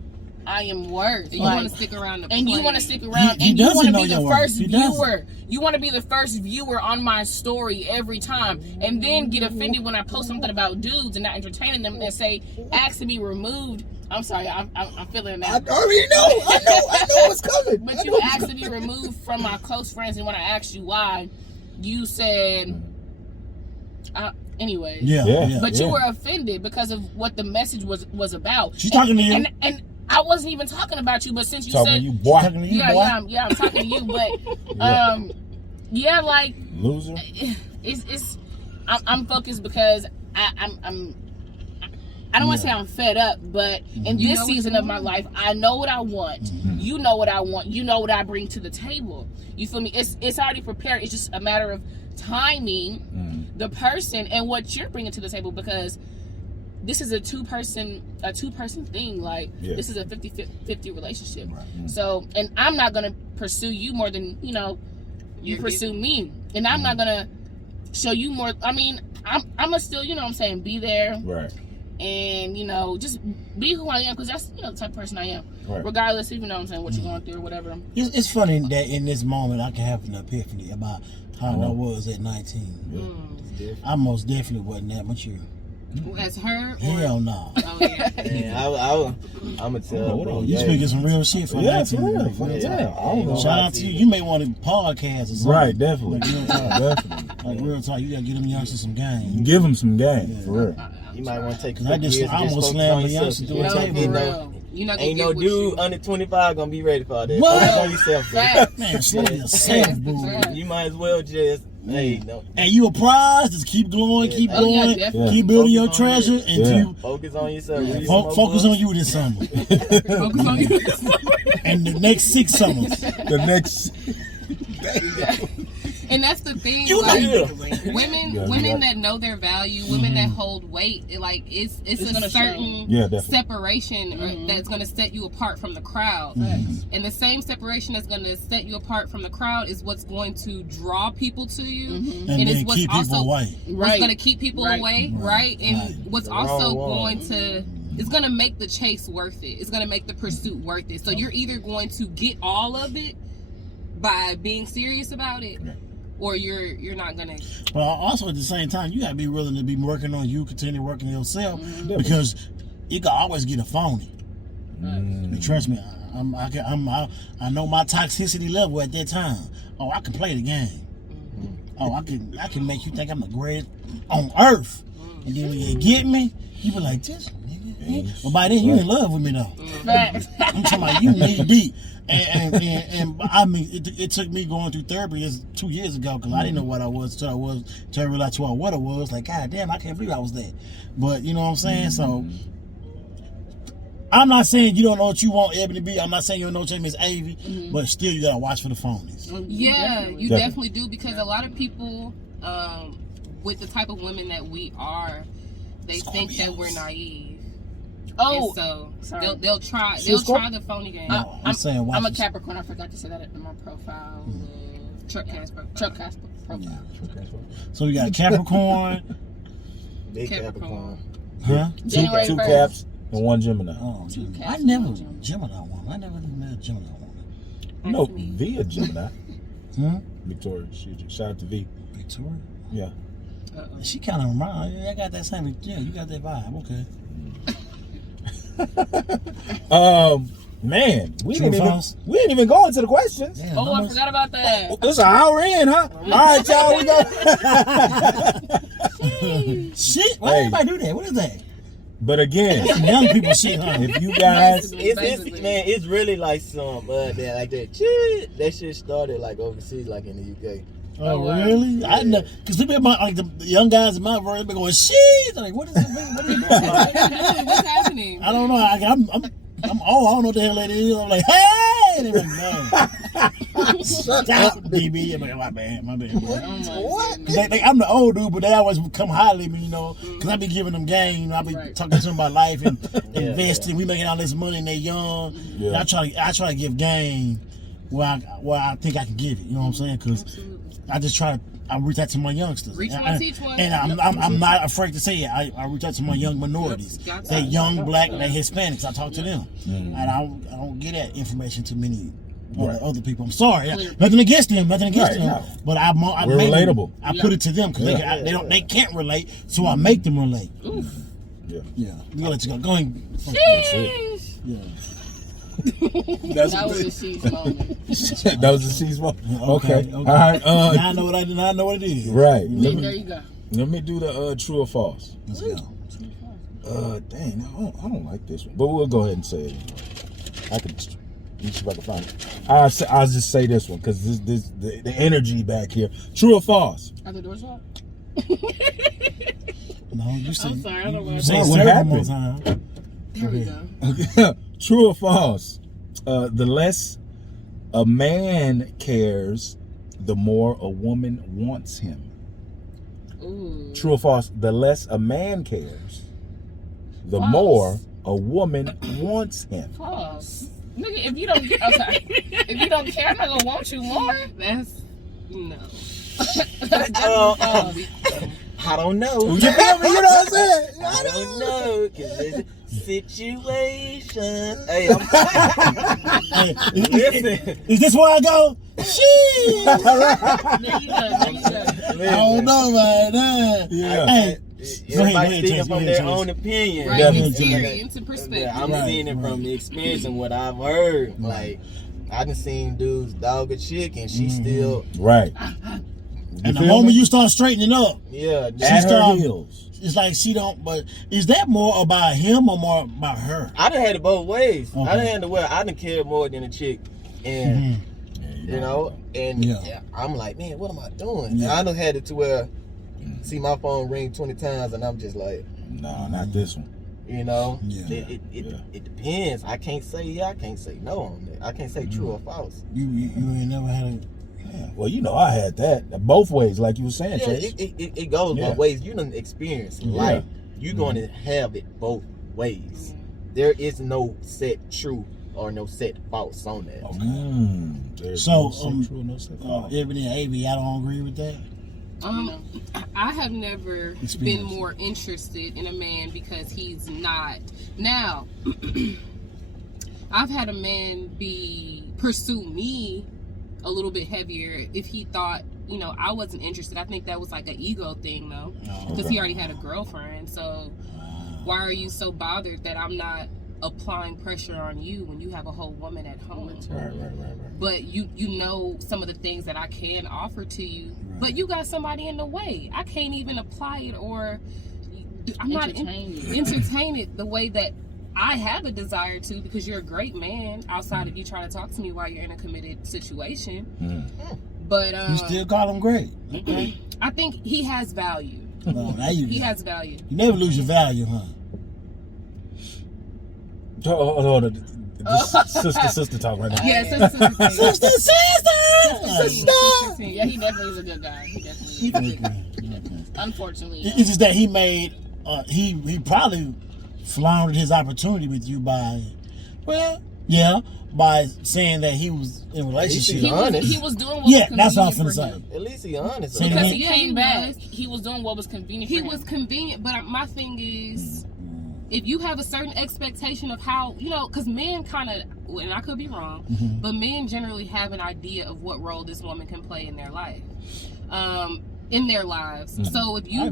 I am worth. You want to stick around to play. And you want to stick around. He And you want doesn't to know be your the worth. first He viewer. You want to be the first viewer on my story every time. And then get offended when I post something about dudes and not entertaining them and say, ask to be removed. I'm sorry. I'm feeling that. I already know. I know what's coming. But you asked to be removed from my close friends, and when I asked you why, you said, anyway. Yeah. But you were offended because of what the message was about. She's talking to you. And I wasn't even talking about you, but since you Talking said, to you, boy. Talking to you, boy. yeah, I'm talking to you. But like Loser. I'm focused because I don't want to say I'm fed up, but in this season of my life, I know what I want. Mm-hmm. You know what I want. You know what I bring to the table. You feel me? It's already prepared. It's just a matter of timing the person and what you're bringing to the table, because this is a two-person thing. Like, this is a 50-50 relationship. Right. So, and I'm not going to pursue you more than, you pursue me. And I'm not going to show you more. I mean, I'm going to still, be there. Right. And, just be who I am, because that's, the type of person I am. Right. Regardless, even though what you're going through or whatever. It's funny that in this moment I can have an epiphany about how I was at 19. I most definitely wasn't that mature. As her? Hell no. Oh, yeah. Man, I'm going to tell You speaking some real shit for 19. Shout out to you. You may want to podcast or something. Right, definitely. Like real talk. Definitely. Like real talk. You got to give them youngsters some game. Give them some game, for real. You might want to take I just almost slammed the youngster through a No, table. for real. You're not gonna Ain't get no what dude under 25 gonna be ready for all that. What? Focus on yourself, bro. Facts. Man, slow yourself, boo. You might as well just, hey, no. And you a prize, just keep glowing, keep Oh, yeah, going, definitely. keep building your Focus on treasure you. until Focus on yourself. Read some more focus on books. you this summer. Focus on you. And the next 6 summers. The next. And that's the thing. You like, know. women that know their value, women that hold weight, it's gonna a certain definitely. separation that's going to set you apart from the crowd. And the same separation that's going to set you apart from the crowd is what's going to draw people to you, And it's then what's keep people also away. what's going to keep people away, right? And Right. what's also going to it's going to make the chase worth it. It's going to make the pursuit worth it. So you're either going to get all of it by being serious about it, or you're not gonna. But also at the same time, you gotta be willing to be working on you, continue working on yourself, because you can always get a phony. And trust me, I know my toxicity level at that time. Oh, I can play the game. Oh, I can make you think I'm the greatest on earth. And then when you get me, you be like, this nigga. But by then you in love with me though. I'm talking about you knee deep. And I mean, it took me going through therapy 2 years ago, because I didn't know what I was till I realized what I was. Like, God damn, I can't believe I was that. But you know what I'm saying? So I'm not saying you don't know what you want, Ebonee Bee. I'm not saying you don't know what your name is Avy, but still you gotta watch for the phonies. Yeah, you definitely do, because a lot of people, with the type of women that we are, they think that we're naive. Oh, and so sorry. they'll try the phony game. No, I'm saying watch I'm a this. Capricorn. I forgot to say that in my profile. Truckcast profile. So we got Capricorn, Big Capricorn. Capricorn. huh? January Two 1st. Caps and one Gemini. Oh, Capricorn. I never Gemini woman. I never even met a Gemini woman. No, V a Gemini. Victoria. Shout out to V. Victoria. Yeah. She kind of reminds. I got that same. Yeah, you got that vibe. Okay. Man, we True didn't false? even go into the questions. Damn, Oh, how I much- forgot about that. It's an hour in, huh? All right, y'all, we go. Shit. Why Hey. everybody do that? What is that? But again, Some young people shit, huh? if you guys, It's really like some that shit started like overseas, like in the UK. Oh, really? I know, because people like the young guys in my verse be going, shit. I'm like, what is it? What are you doing? What's happening? I don't know. I'm I don't know what the hell that is. I'm like, hey! And they're like, no. Shut up, DB. I'm like, my bad. What? I'm the old dude, but they always come holler at me, you know, because I be giving them game. I be talking to them about life and investing. We making all this money and they young. Yeah. And I try to give game where I think I can give it. You know what I'm saying? Because I just try to I reach out to my youngsters. Reach one, teach one. And I'm not afraid to say it. I reach out to my young minorities. They young, black, they Hispanics. I talk to them. And I don't get that information to many other people. I'm sorry. Nothing against them. But I relatable. I put it to them because they can't relate, so I make them relate. Oof. Yeah. I'm gonna let you go. Go ahead. Yeah. That was a sheesh moment. That was a sheesh moment. Okay. All right. Now I know what it is. Right. There you go. Let me do the true or false. Let's go. Dang, I don't like this one, but we'll go ahead and say it anyway. I could. Let me see if I can find it. I'll just say this one because the energy back here. True or false? Are the doors locked? No, you say. I'm sorry, I don't know. You say What happened? There we go. Okay. True or false? The less a man cares, the more a woman wants him. Ooh. True or false? The less a man cares, the False. more a woman wants him. False. Nigga, if you don't care, I'm sorry. If you don't care, I'm not gonna want you more. That's no. That's false. I don't know. You feel me? You know what I'm saying? I don't know, cause it's a situation. Hey, listen. Is this where I go? Shit. There you go. I don't know about that. Yeah. Hey, Everybody speaking from their own opinion. Right, experience and perspective. I'm seeing it from the experience and what I've heard. Like, I done seen dudes dog a chick and she still Right. And the moment you start straightening up, yeah. At her heels. it's like she don't. But is that more about him or more about her? I done had it both ways. Okay. I done had it where I done cared more than a chick, and you know, and I'm like, man, what am I doing? Yeah. And I done had it to where see my phone ring 20 times, and I'm just like, No, not this one. you know, Yeah. it depends. I can't say I can't say no on that. I can't say true or false. You ain't never had a. Yeah. Well, you know, I had that both ways, like you were saying, Yeah, Chase. it goes both ways. You done experience life. You're going to have it both ways. There is no set true or no set false on that. There's So, no set true, no set false. Ebony and AB, I don't agree with that. I have never been Experience. more interested in a man because he's not. Now, I've had a man pursue me a little bit heavier if he thought, you know, I wasn't interested. I think that was like an ego thing though, because he already had a girlfriend. So why are you so bothered that I'm not applying pressure on you when you have a whole woman at home? Right. But you know some of the things that I can offer to you, but you got somebody in the way. I can't even apply it, or I'm not entertain it the way that I have a desire to, because you're a great man outside of you trying to talk to me while you're in a committed situation. But You still call him great. Okay. I think he has value. Well, now He has value. You never lose your value, huh? Hold on. Sister talk right now. Yeah, sister. Yeah, he definitely is a good guy. He definitely is a good guy. Unfortunately. It's just that he made, he probably floundered his opportunity with you by saying that he was in a relationship. He was doing what was convenient that's what I'm for finna say. him. At least he honest. Because he Yeah, came he back, was. he was doing what was convenient He for him. was convenient, but my thing is, if you have a certain expectation of how, you know, because men kind of, and I could be wrong, but men generally have an idea of what role this woman can play in their life, in their lives. So if you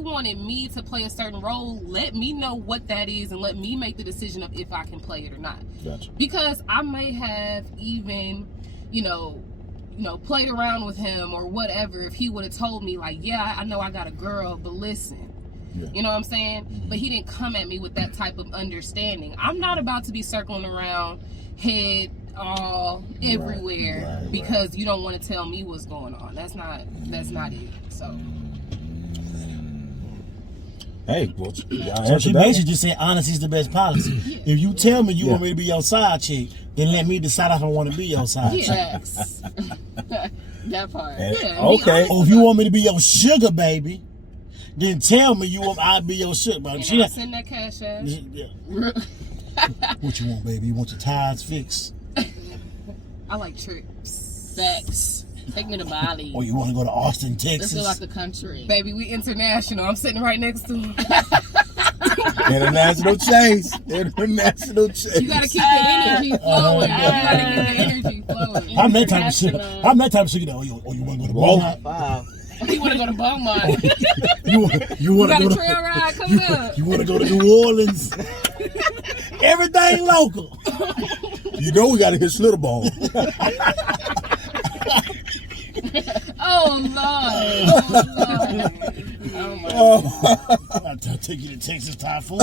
wanted me to play a certain role, let me know what that is and let me make the decision of if I can play it or not. Gotcha. Because I may have even, you know, played around with him or whatever if he would have told me like, yeah, I know I got a girl, but listen. Yeah. You know what I'm saying? But he didn't come at me with that type of understanding. I'm not about to be circling around head all everywhere because you don't want to tell me what's going on. That's not it. So hey, well, So she basically just said honesty's the best policy. If you tell me you want me to be your side chick, then let me decide if I want to be your side chick. Yes. That part. Okay. Or if you want me to be your sugar baby, then tell me you want I'll be your sugar baby. and I'll send that cash app. What you want, baby? You want your tires fixed? I like trips. Facts. Take me to Bali. Or you want to go to Austin, Let's Texas? go out the country. Baby, we international. I'm sitting right next to him. International chase. International chase. You gotta keep the energy flowing. You gotta keep the energy flowing. I'm that type of shit. I'm that type of shit. You know, you want to go to Walmart? 5. You want to go to Beaumont? You want You got to go a to trail ride coming up. You want to go to New Orleans? Everything local. You know we got to hit Schlitterbahn. Oh Lord! Oh my! I'll take you to Texas Typhoon.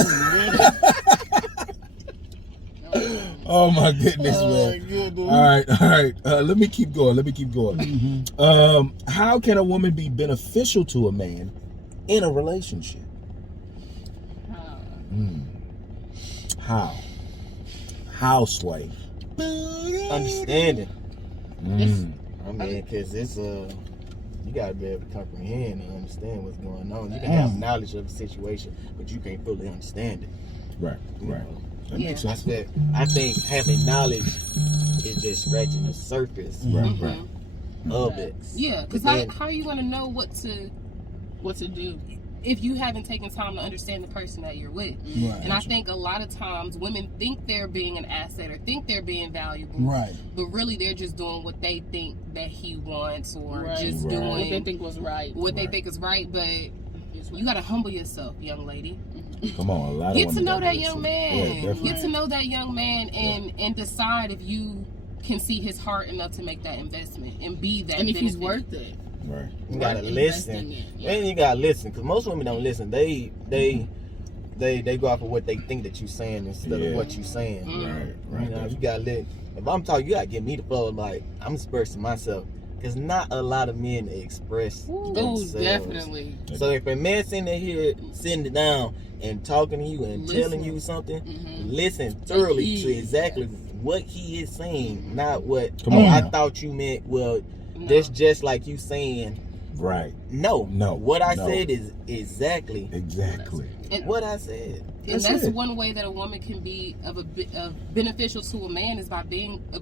Oh my goodness, man. All right. Let me keep going. Mm-hmm. How can a woman be beneficial to a man in a relationship? How, Sway? Understanding. Mm. I mean, because it's you gotta be able to comprehend and understand what's going on. You can have knowledge of the situation, but you can't fully understand it. Right. You know? That makes sense. I think having knowledge is just scratching the surface Right. of it. Yeah, because how are you gonna know what to do if you haven't taken time to understand the person that you're with? Right. And I think a lot of times women think they're being an asset or think they're being valuable, Right. but really they're just doing what they think that he wants, or just what doing they think was right. what they think is right. But you gotta humble yourself, young lady. Come on, a lot of Get to women know got that this young shit. man. Yeah, definitely. Get to know that young man and decide if you can see his heart enough to make that investment and be that. And if he's benefit. worth it. Right. You gotta listen. Yeah. And you gotta listen, because most women don't listen. They go off of what they think that you're saying instead of what you're saying. Right. You know, you gotta let. If I'm talking, you gotta give me the flow. Like, I'm expressing myself, because not a lot of men express themselves. Definitely. So if a man sitting down and talking to you and telling you something, listen thoroughly to exactly what he is saying, not what I thought you meant. Well, that's just like you saying. Right. No. What I No. said is exactly And what I said. And that's it. one way that a woman can be of beneficial to a man, is by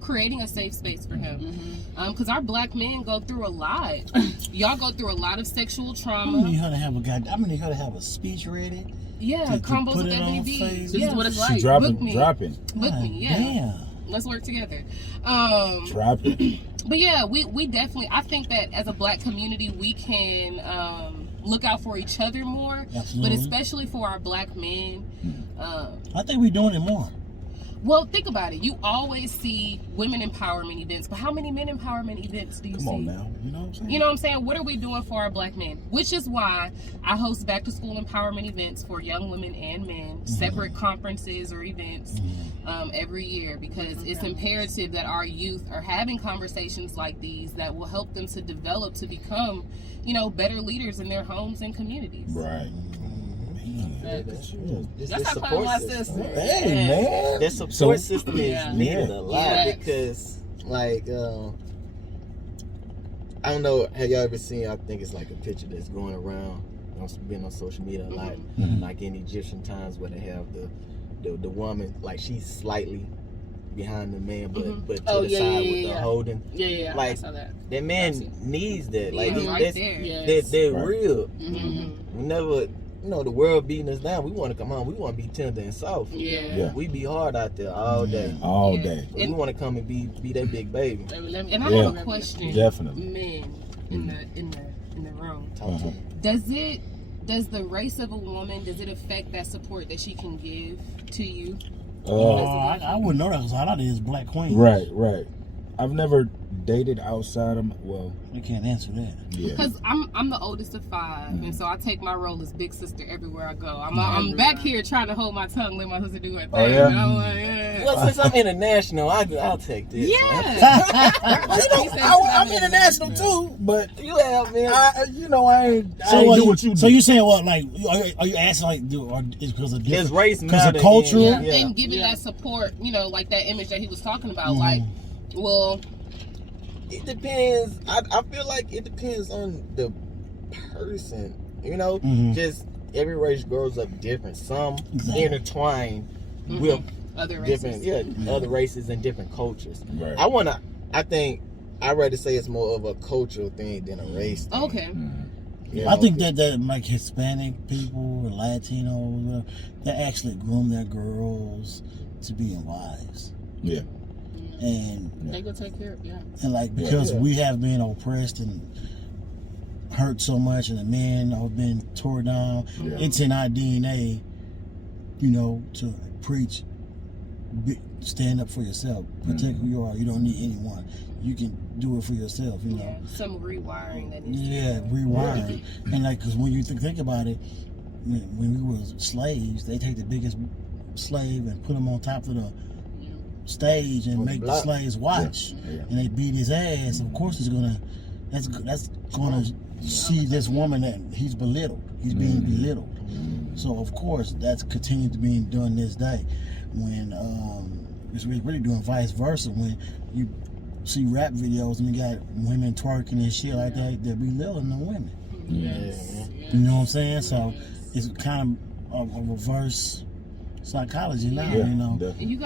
creating a safe space for him. Because our black men go through a lot. Y'all go through a lot of sexual trauma. I'm gonna need her to have a speech ready. Yeah, to combos put with it Ebonee on Bee. Facebook. This is what it's like. Dropping. Book me, yeah. Damn. Let's work together. Dropping. But yeah, we definitely, I think that as a black community, we can look out for each other more. Absolutely. But especially for our black men. I think we're doing it more. Well, think about it. You always see women empowerment events, but how many men empowerment events do you see? Come on now. You know what I'm saying? You know what I'm saying? What are we doing for our black men? Which is why I host back to school empowerment events for young women and men, separate conferences or events every year, because it's imperative that our youth are having conversations like these that will help them to develop to become, better leaders in their homes and communities. Right. That's how I my sister. Hey, man. That support system is needed a lot, Yes. because, like, I don't know, have y'all ever seen, I think it's like a picture that's going around, been on social media a lot, like in Egyptian times, where they have the woman, like, she's slightly behind the man, but to the side with the holding. Yeah, like, I saw that. That man needs that. Like, right there. Yes. they're Right. real. We never, the world beating us down. We want to come home. We want to be tender and soft. Yeah. We be hard out there all day. All day. We want to come and be that big baby. And I have a question. Definitely. Men in the room. Talk to me. Does the race of a woman, does it affect that support that she can give to you? I wouldn't know that, because all I did is Black Queen. Right. I've never dated outside of, well, You can't answer that. yeah. Because I'm the oldest of 5, and so I take my role as big sister everywhere I go. I'm back here trying to hold my tongue, let my sister do her thing. Oh, yeah? And I'm like, yeah. Well, since I'm international, I'll take this. Yeah. I'm international too, but You have, man. I ain't what do what you do. So you saying what? Like, are you asking like, or is because of There's different? race Because of matter. cultural? Yeah. And giving that support, like that image that he was talking about. Like, well, It depends. I feel like it depends on the person. Just every race grows up different. Some intertwine with other races. different, other races and different cultures. Right. I think I'd rather say it's more of a cultural thing than a race thing. Okay. You I know, think that like Hispanic people or Latinos, they actually groom their girls to being wives. Yeah. And They go take care of and like because we have been oppressed and hurt so much, and the men have been torn down. Yeah. It's in our DNA, you know, to preach, stand up for yourself, protect who you are. You don't need anyone. You can do it for yourself. You know. Yeah. Some rewiring that needs to be Yeah, done. rewiring. And like, because when you think about it, when we were slaves, they take the biggest slave and put him on top of the stage and On the make the block. slaves watch, and they beat his ass. Of course, that's gonna see this woman that he's belittled. He's being belittled. So of course, that's continued to be done this day. When it's really doing vice versa. When you see rap videos and you got women twerking and shit like that, they're belittling the women. Yes. You know what I'm saying? So it's kind of a reverse psychology now. Yeah, You know. And you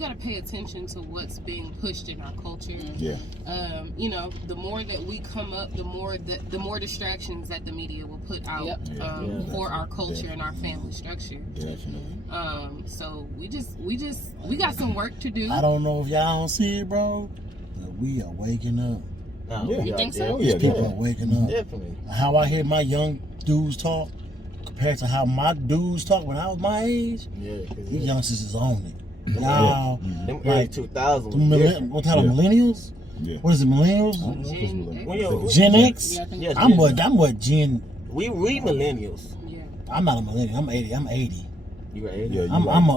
gotta pay attention to what's being pushed in our culture. Yeah. You know, the more that we come up, the more distractions that the media will put out for our culture and our family structure. Definitely. So we got some work to do. I don't know if y'all don't see it, bro, but we are waking up. No, Yeah. You think so? These people are waking up. Definitely. How I hear my young dudes talk compared to how my dudes talk when I was my age, Yeah, because these youngsters is on it. Y'all, them early like, 2000s. what kind of millennials? Yeah. What is it, millennials? Gen X? Yeah, I think Yeah, I'm what Gen. we millennials. Yeah. I'm not a millennial. I'm 80. I'm 80. You were 80? Yeah. I'm am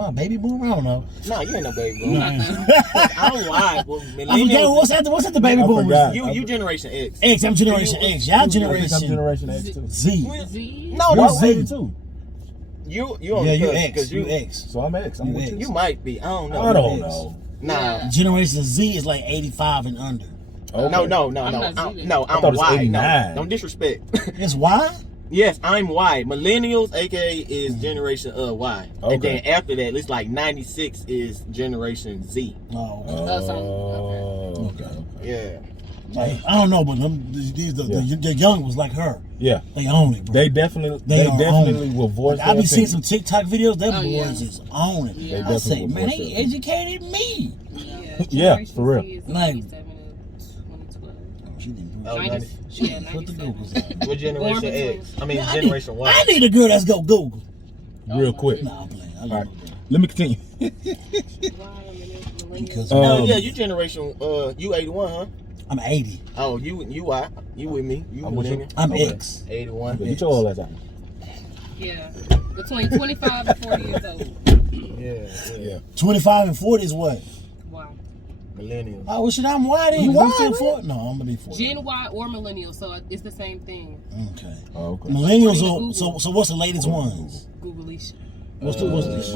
I a baby boomer? I don't know. No, you ain't no baby No. boomer. I'm lying. Well, I forget millennials. what's at the baby I boomers? forgot. You Generation X. X. I'm Generation X. Y'all I'm Generation Generation X too. Z. Z. No, You're no. Z. 82. You Yeah, on you the X. cusp, You 'cause X. So I'm X. I'm You with X. you. you might be. I don't know. I don't X. know. Nah. Generation Z is like 85 and under. Okay. No. I'm not Z then. No, I I'm thought it was Y. 89. No, don't disrespect. It's why? Yes, I'm Y. Millennials, aka is Generation Y. And Okay. then after that, it's like 96 is Generation Z. Oh, Okay. Yeah. like, I don't know, but the young ones like her. Yeah. They own it, bro. They definitely will voice Like, I be their seeing opinion. some TikTok videos. Them Oh, boys yeah. is on it. Yeah. I say, They man, definitely they will voice educated me. Yeah, Generation for real. Z is Like- 97 to 2012. She didn't Oh, 90, 90. yeah, put the 97. Googles on. What Generation X? I mean, Yeah, Generation Y. I need a girl that's go Google. Real quick. Nah, I'm playing. I All love right. her. Let me continue. Because Oh yeah, you Generation you 81, huh? I'm 80. Oh, you Y. You with me? You I'm with you. millennial? I'm Okay. X. 81. Get your all that time. Yeah, between 25 and 40 years old. Yeah. 25 and 40 is what? Wow. Millennials. Oh, well, shit, I'm white then. You I'm white, still man? 40. No, I'm gonna be 40. Gen Y or millennial, so it's the same thing. Okay. Oh, okay. Millennials Google. are, so what's the latest ones? Googleish. What's the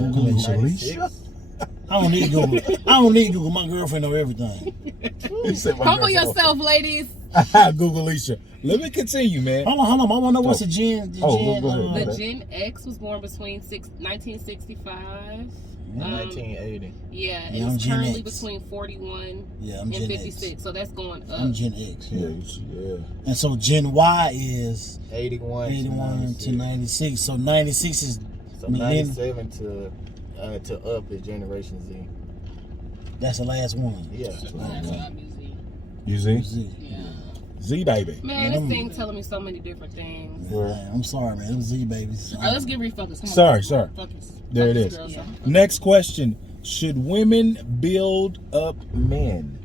Google? 96. I don't need Google. I don't need Google. My girlfriend know everything. You said my Humble girl. yourself, ladies. Google Alicia. Let me continue, man. Hold on. I want to know what's the gen. Go ahead. The Gen X was born between 1965. 1980. Yeah, and Yeah, I'm it's Gen currently X. between 41 Yeah, I'm and Gen 56. X. So that's going up. I'm Gen X. Yeah, Yeah. yeah. And so Gen Y is 81 81 to 96. So 96 is So millennial. 97 to up is Generation Z. That's the last one. Yeah. That's what I mean, Z. You see? Z. Yeah. Z baby. Man, this thing telling me so many different things. Man, I'm sorry, man. Them Z babies. All right, let's get refocused. Come on. Sorry. Focus. There it Focus, is. girl, Yeah. son. Next question. Should women build up men?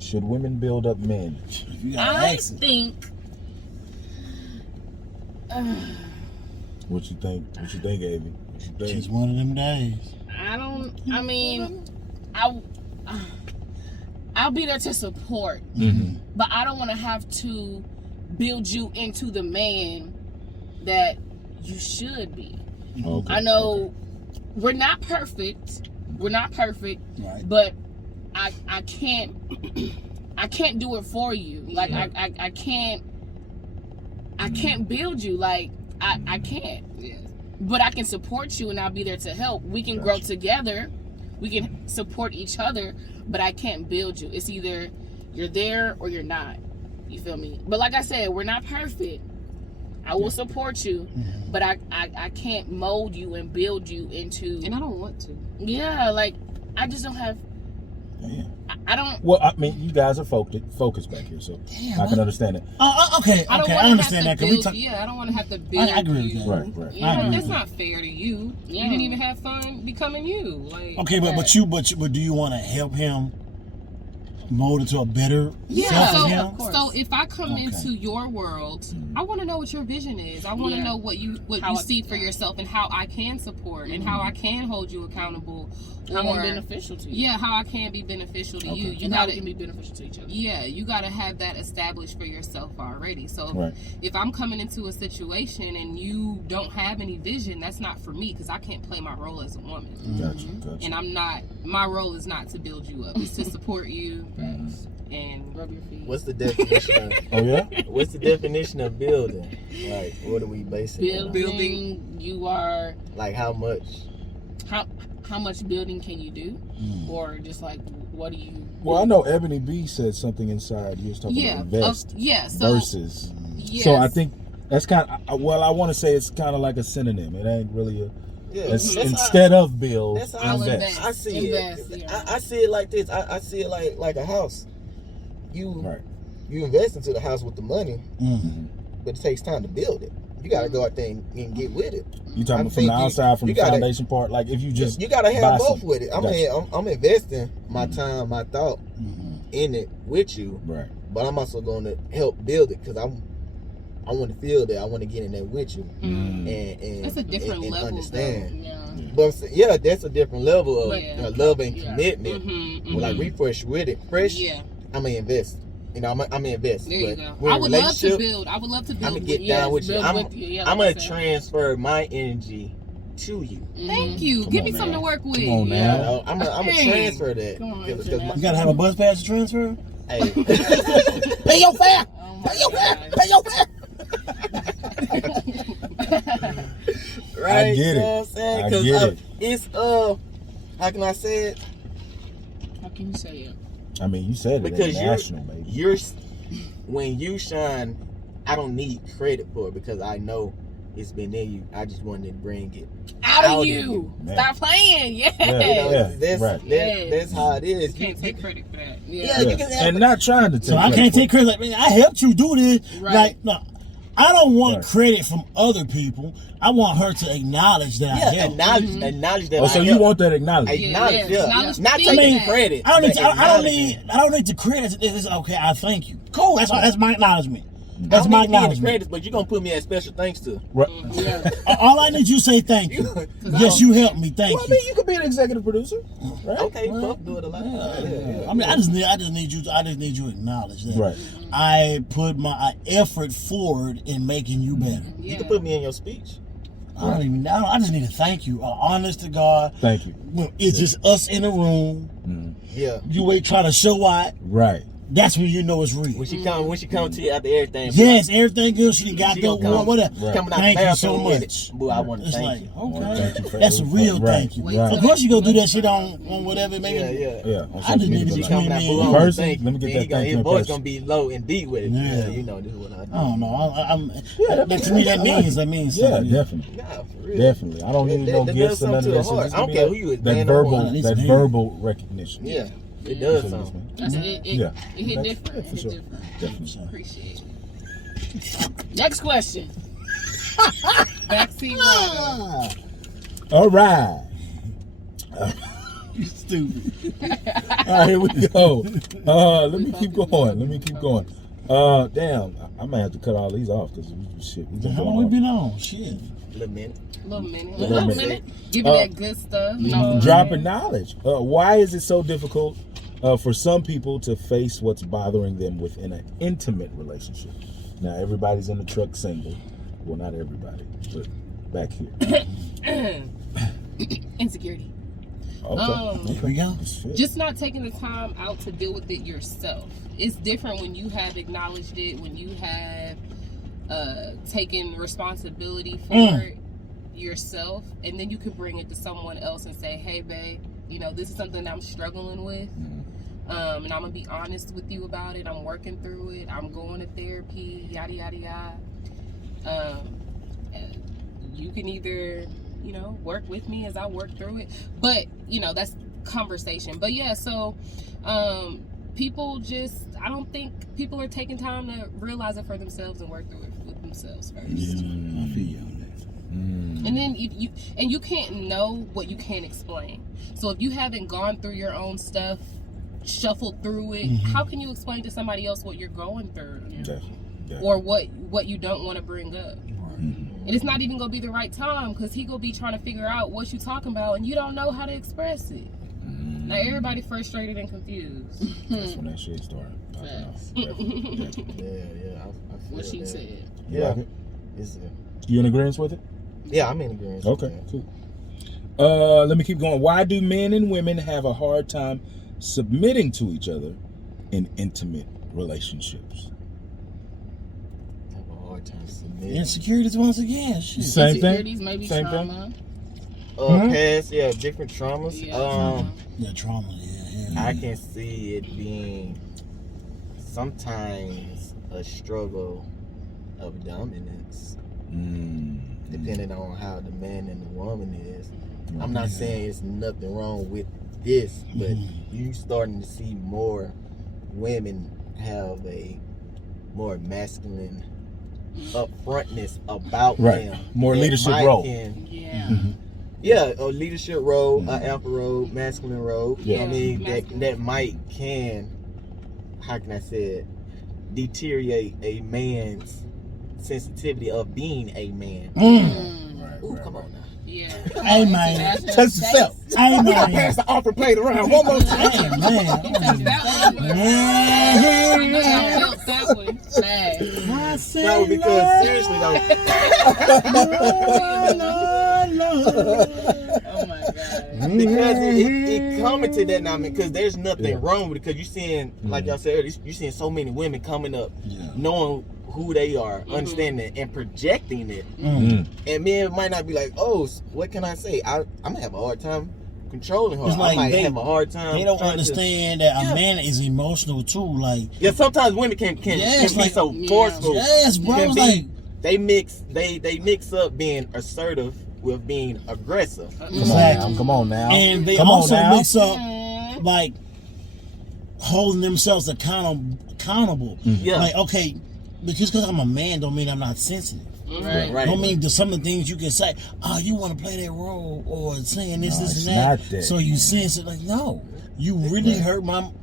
Should women build up men? If you got I accent. think. What you think? What you think, Abby? What you think? It's one of them days. I mean, I'll be there to support, Mm-hmm. but I don't want to have to build you into the man that you should be. Okay. I know we're not perfect. Right. But I can't do it for you. Like I can't build you. Like I can't. Yeah. But I can support you and I'll be there to help. We can grow together, we can support each other, but I can't build you. It's either you're there or you're not. You feel me? But like I said, we're not perfect. I will support you, but I can't mold you and build you into. And I don't want to. Yeah, like I just don't have. Yeah. I don't. Well, I mean, you guys are focused back here, so I can understand it. Okay, I don't I wanna understand have that. to build, I don't want to have to build I agree with you. that. Right. Yeah. That's not fair to you. Yeah. You didn't even have fun becoming you. Like, Okay, but do you want to help him mold into a better yeah. self So, of him? of course. So if I come Okay. into your world, I want to know what your vision is. I want to know what you see for yourself and how I can support and how I can hold you accountable. How I'm beneficial to you. Yeah, how I can be beneficial to you. You And how gotta we can be beneficial to each other. Yeah, you got to have that established for yourself already. So if I'm coming into a situation and you don't have any vision, that's not for me because I can't play my role as a woman. Gotcha. And my role is not to build you up. It's to support you and Rub your feet. What's the definition of? Oh yeah. What's the definition of building? Like, what are we basing it on? Building. You are. Like, how much? How much building can you do, or just like what do you? Well, I know Ebonee Bee said something inside. He was talking about invest so, versus. Yes. So I think that's kind of, well, I want to say it's kind of like a synonym. It ain't really a. Yeah, Instead of build, that's how invest. I see Invest, it. yeah. I see it like this. I see it like a house. You invest into the house with the money, but it takes time to build it. You got to go out there and get with it. You talking from the outside, from the foundation part? Like if you just you got to have both something. with it. I'm investing my time, my thought in it with you, right? But I'm also going to help build it because I want to feel that. I want to get in there with you, and that's a different level. Understand. Yeah. But yeah, that's a different level of love and commitment. Like refresh with it, fresh. Yeah. I'm gonna invest. You know, I'm gonna invest. There you go. I would love to build. I'm gonna get down with you. I'm gonna transfer my energy to you. Thank you. Give me something to work with. Come on now. I'm gonna transfer that. You gotta have a bus pass to transfer. Hey, Pay your fare. Pay your fare. Pay your fare. right? I get it. You know what I'm saying? I get it. It's how can I say it? How can you say it? I mean, you said it. Because International, baby. When you shine, I don't need credit for it because I know it's been in you. I just wanted to bring it out of you. Stop playing. Yeah. That's how it is. You can't take credit for that. Yeah. You can and not trying to take So I can't take credit. Like, man, I helped you do this. Right. Like, no, I don't want credit from other people. I want her to acknowledge that I helped. Acknowledge that. Oh, so you want that acknowledged? Acknowledge, yeah. Not taking credit. I don't need the credit. It's okay. I thank you. Cool. That's my acknowledgement. That's my acknowledgement. Credits, but you're gonna put me at special thanks to. Right. Yeah. All I need you to say thank you. Yes, you helped me. Thank Well, I you. mean, you could be an executive producer, right? Okay, fuck, do it a lot. Yeah. I mean, I just need you to acknowledge that. Right. I put my effort forward in making you better. You can put me in your speech. I just need to thank you. Honest to God. Thank you. It's just us in a room. Yeah. You ain't trying to show out. Right. That's when you know it's real. When she come to you after everything. Yes, everything good. She got the whatever. Right. Coming out Thank the you so bathroom with much. it. Boy, I want to It's thank like, you. okay, that's a real thank you. Right. Of course, you gonna do that shit on whatever. Maybe. Yeah. I just need to be Coming out between boo, me I and want you. to thank you. Let me get that thank you His in voice person. gonna be low and deep with it. Yeah. Yeah, you know this is what I do. I don't know. To me, that means Yeah, something. definitely. Nah, for real. Definitely. I don't need no That gifts does or none of something that to the heart. shit. I don't care who you is, That man, verbal recognition. Yeah, it does something. It hit different. For sure. Definitely. Appreciate it. Next question. Backseat rider. All right. You stupid. All right, here we go. Let me keep going. Damn, I might have to cut all these off because we been How going long we on. been on? Shit. Little minute. Little minute. Give me that good stuff. Dropping knowledge. Why is it so difficult for some people to face what's bothering them within an intimate relationship? Now, everybody's in the truck single. Well, not everybody, but back here. Insecurity. Okay. Here we go. Just not taking the time out to deal with it yourself. It's different when you have acknowledged it, when you have taken responsibility for it yourself, and then you can bring it to someone else and say, hey babe, this is something that I'm struggling with. And I'm gonna be honest with you about it. I'm working through it. I'm going to therapy, yada yada yada. You can either, work with me as I work through it. But, that's conversation. But yeah, so I don't think people are taking time to realize it for themselves and work through it with themselves first. Yeah, I feel you on that. And then you can't know what you can't explain. So if you haven't gone through your own stuff, shuffled through it, how can you explain to somebody else what you're going through? Definitely. Or what you don't want to bring up? And it's not even gonna be the right time because he gonna be trying to figure out what you talking about and you don't know how to express it. Now everybody frustrated and confused. That's when that shit started popping off. Definitely. Yeah. I feel What she that. said. You Yeah. like it? It's You in agreement with it? yeah, I'm in agreement. Okay, cool. Let me keep going. Why do men and women have a hard time submitting to each other in intimate relationships? I have a hard time submitting. Insecurities once again. Shit. Same thing. Insecurities, maybe Same thing. trauma. Past, different traumas. Yeah. Yeah, trauma. Yeah. I can see it being sometimes a struggle of dominance, depending on how the man and the woman is. I'm not saying it's nothing wrong with this, but you starting to see more women have a more masculine upfrontness about them. More that leadership might role. Yeah. A leadership role, an alpha role, masculine role. Yeah. I mean, Masculine. that how can I say it, deteriorate a man's sensitivity of being a man. Ooh, come on now. Yeah. Hey, man. Test yourself. Hey, man. Pass the offer plate around one more time. Hey, man. No, because seriously though, Oh my God. because it coming to that now, because there's nothing wrong with it. Because you seeing, like y'all said earlier, you seeing so many women coming up, knowing who they are, understanding it, and projecting it. And men might not be like, oh, what can I say? I'm gonna have a hard time controlling her. It's like I might they- have a hard time. They don't trying to- understand that a man is emotional too. Like, sometimes women can Yes, be like- so forceful. yes, bro. Can It's be- like, they mix up being assertive with being aggressive. Exactly. Come on now. and they Come on also now. mix up like holding themselves accountable. Yeah. Like, okay, because I'm a man don't mean I'm not sensitive. Right. Don't mean there's some of the things you can say, oh, you want to play that role or saying this, No, this, it's and that. not that, So you sense it like, no, you really hurt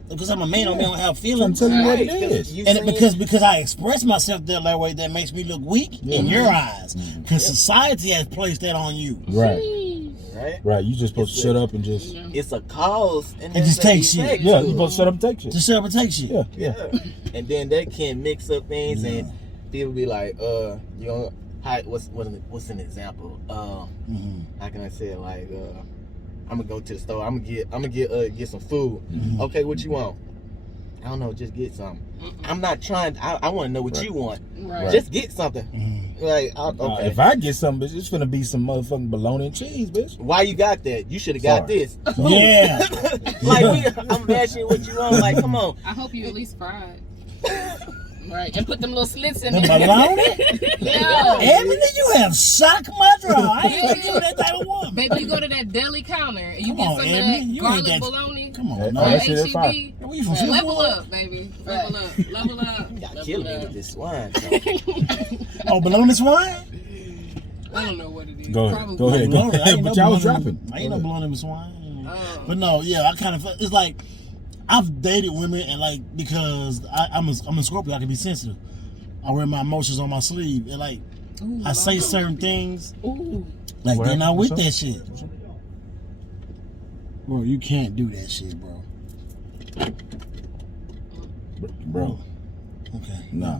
because I'm a man, don't mean I don't have feelings. I'm telling you what Right, it is. you And saying- because I express myself that way, that makes me look weak in your eyes. Because society has placed that on you. Right. right, You just supposed to shut up and just it's a cause and And just take shit. effect, you're too. supposed to shut up and take shit. Just shut up and take shit. Yeah. And then that can mix up things, and people be like, you know, what's an example? How can I say it? Like, I'm gonna go to the store. I'm gonna get some food. Okay, what you want? I don't know. Just get something. I'm not trying. I want to know what you want. Right. Just get something. Like, okay. If I get something, bitch, it's gonna be some motherfucking bologna and cheese, bitch. Why you got that? You should have got Sorry. this. Yeah. I'm asking you what you want. Like, come on. I hope you at least fried. Right. And put them little slits in The there. bologna? Yeah. Ebony, you have shocked my draw. I ain't gonna give you that type of woman. Baby, you go to that deli counter and you Come get on, some Ebony, of you that ain't garlic that- bologna. Come on, Oh, no. that shit is fire. HEB. Where you from? Level Fieldwood? up, baby. Level up. Level up. Y'all killing me with this swine. Oh, bologna swine? I don't know what it is. Go ahead. Probably. Go ahead. Go I ain't ahead. no But y'all was bologna- dropping. I ain't no bologna swine. But Oh. no, yeah, I kind of, it's like, I've dated women and like, because I'm a Scorpio, I can be sensitive. I wear my emotions on my sleeve, and like, Ooh, I say certain things, Ooh. like What they're not with happened? that shit. Bro, you can't do that shit, bro. Bro. Okay. Nah.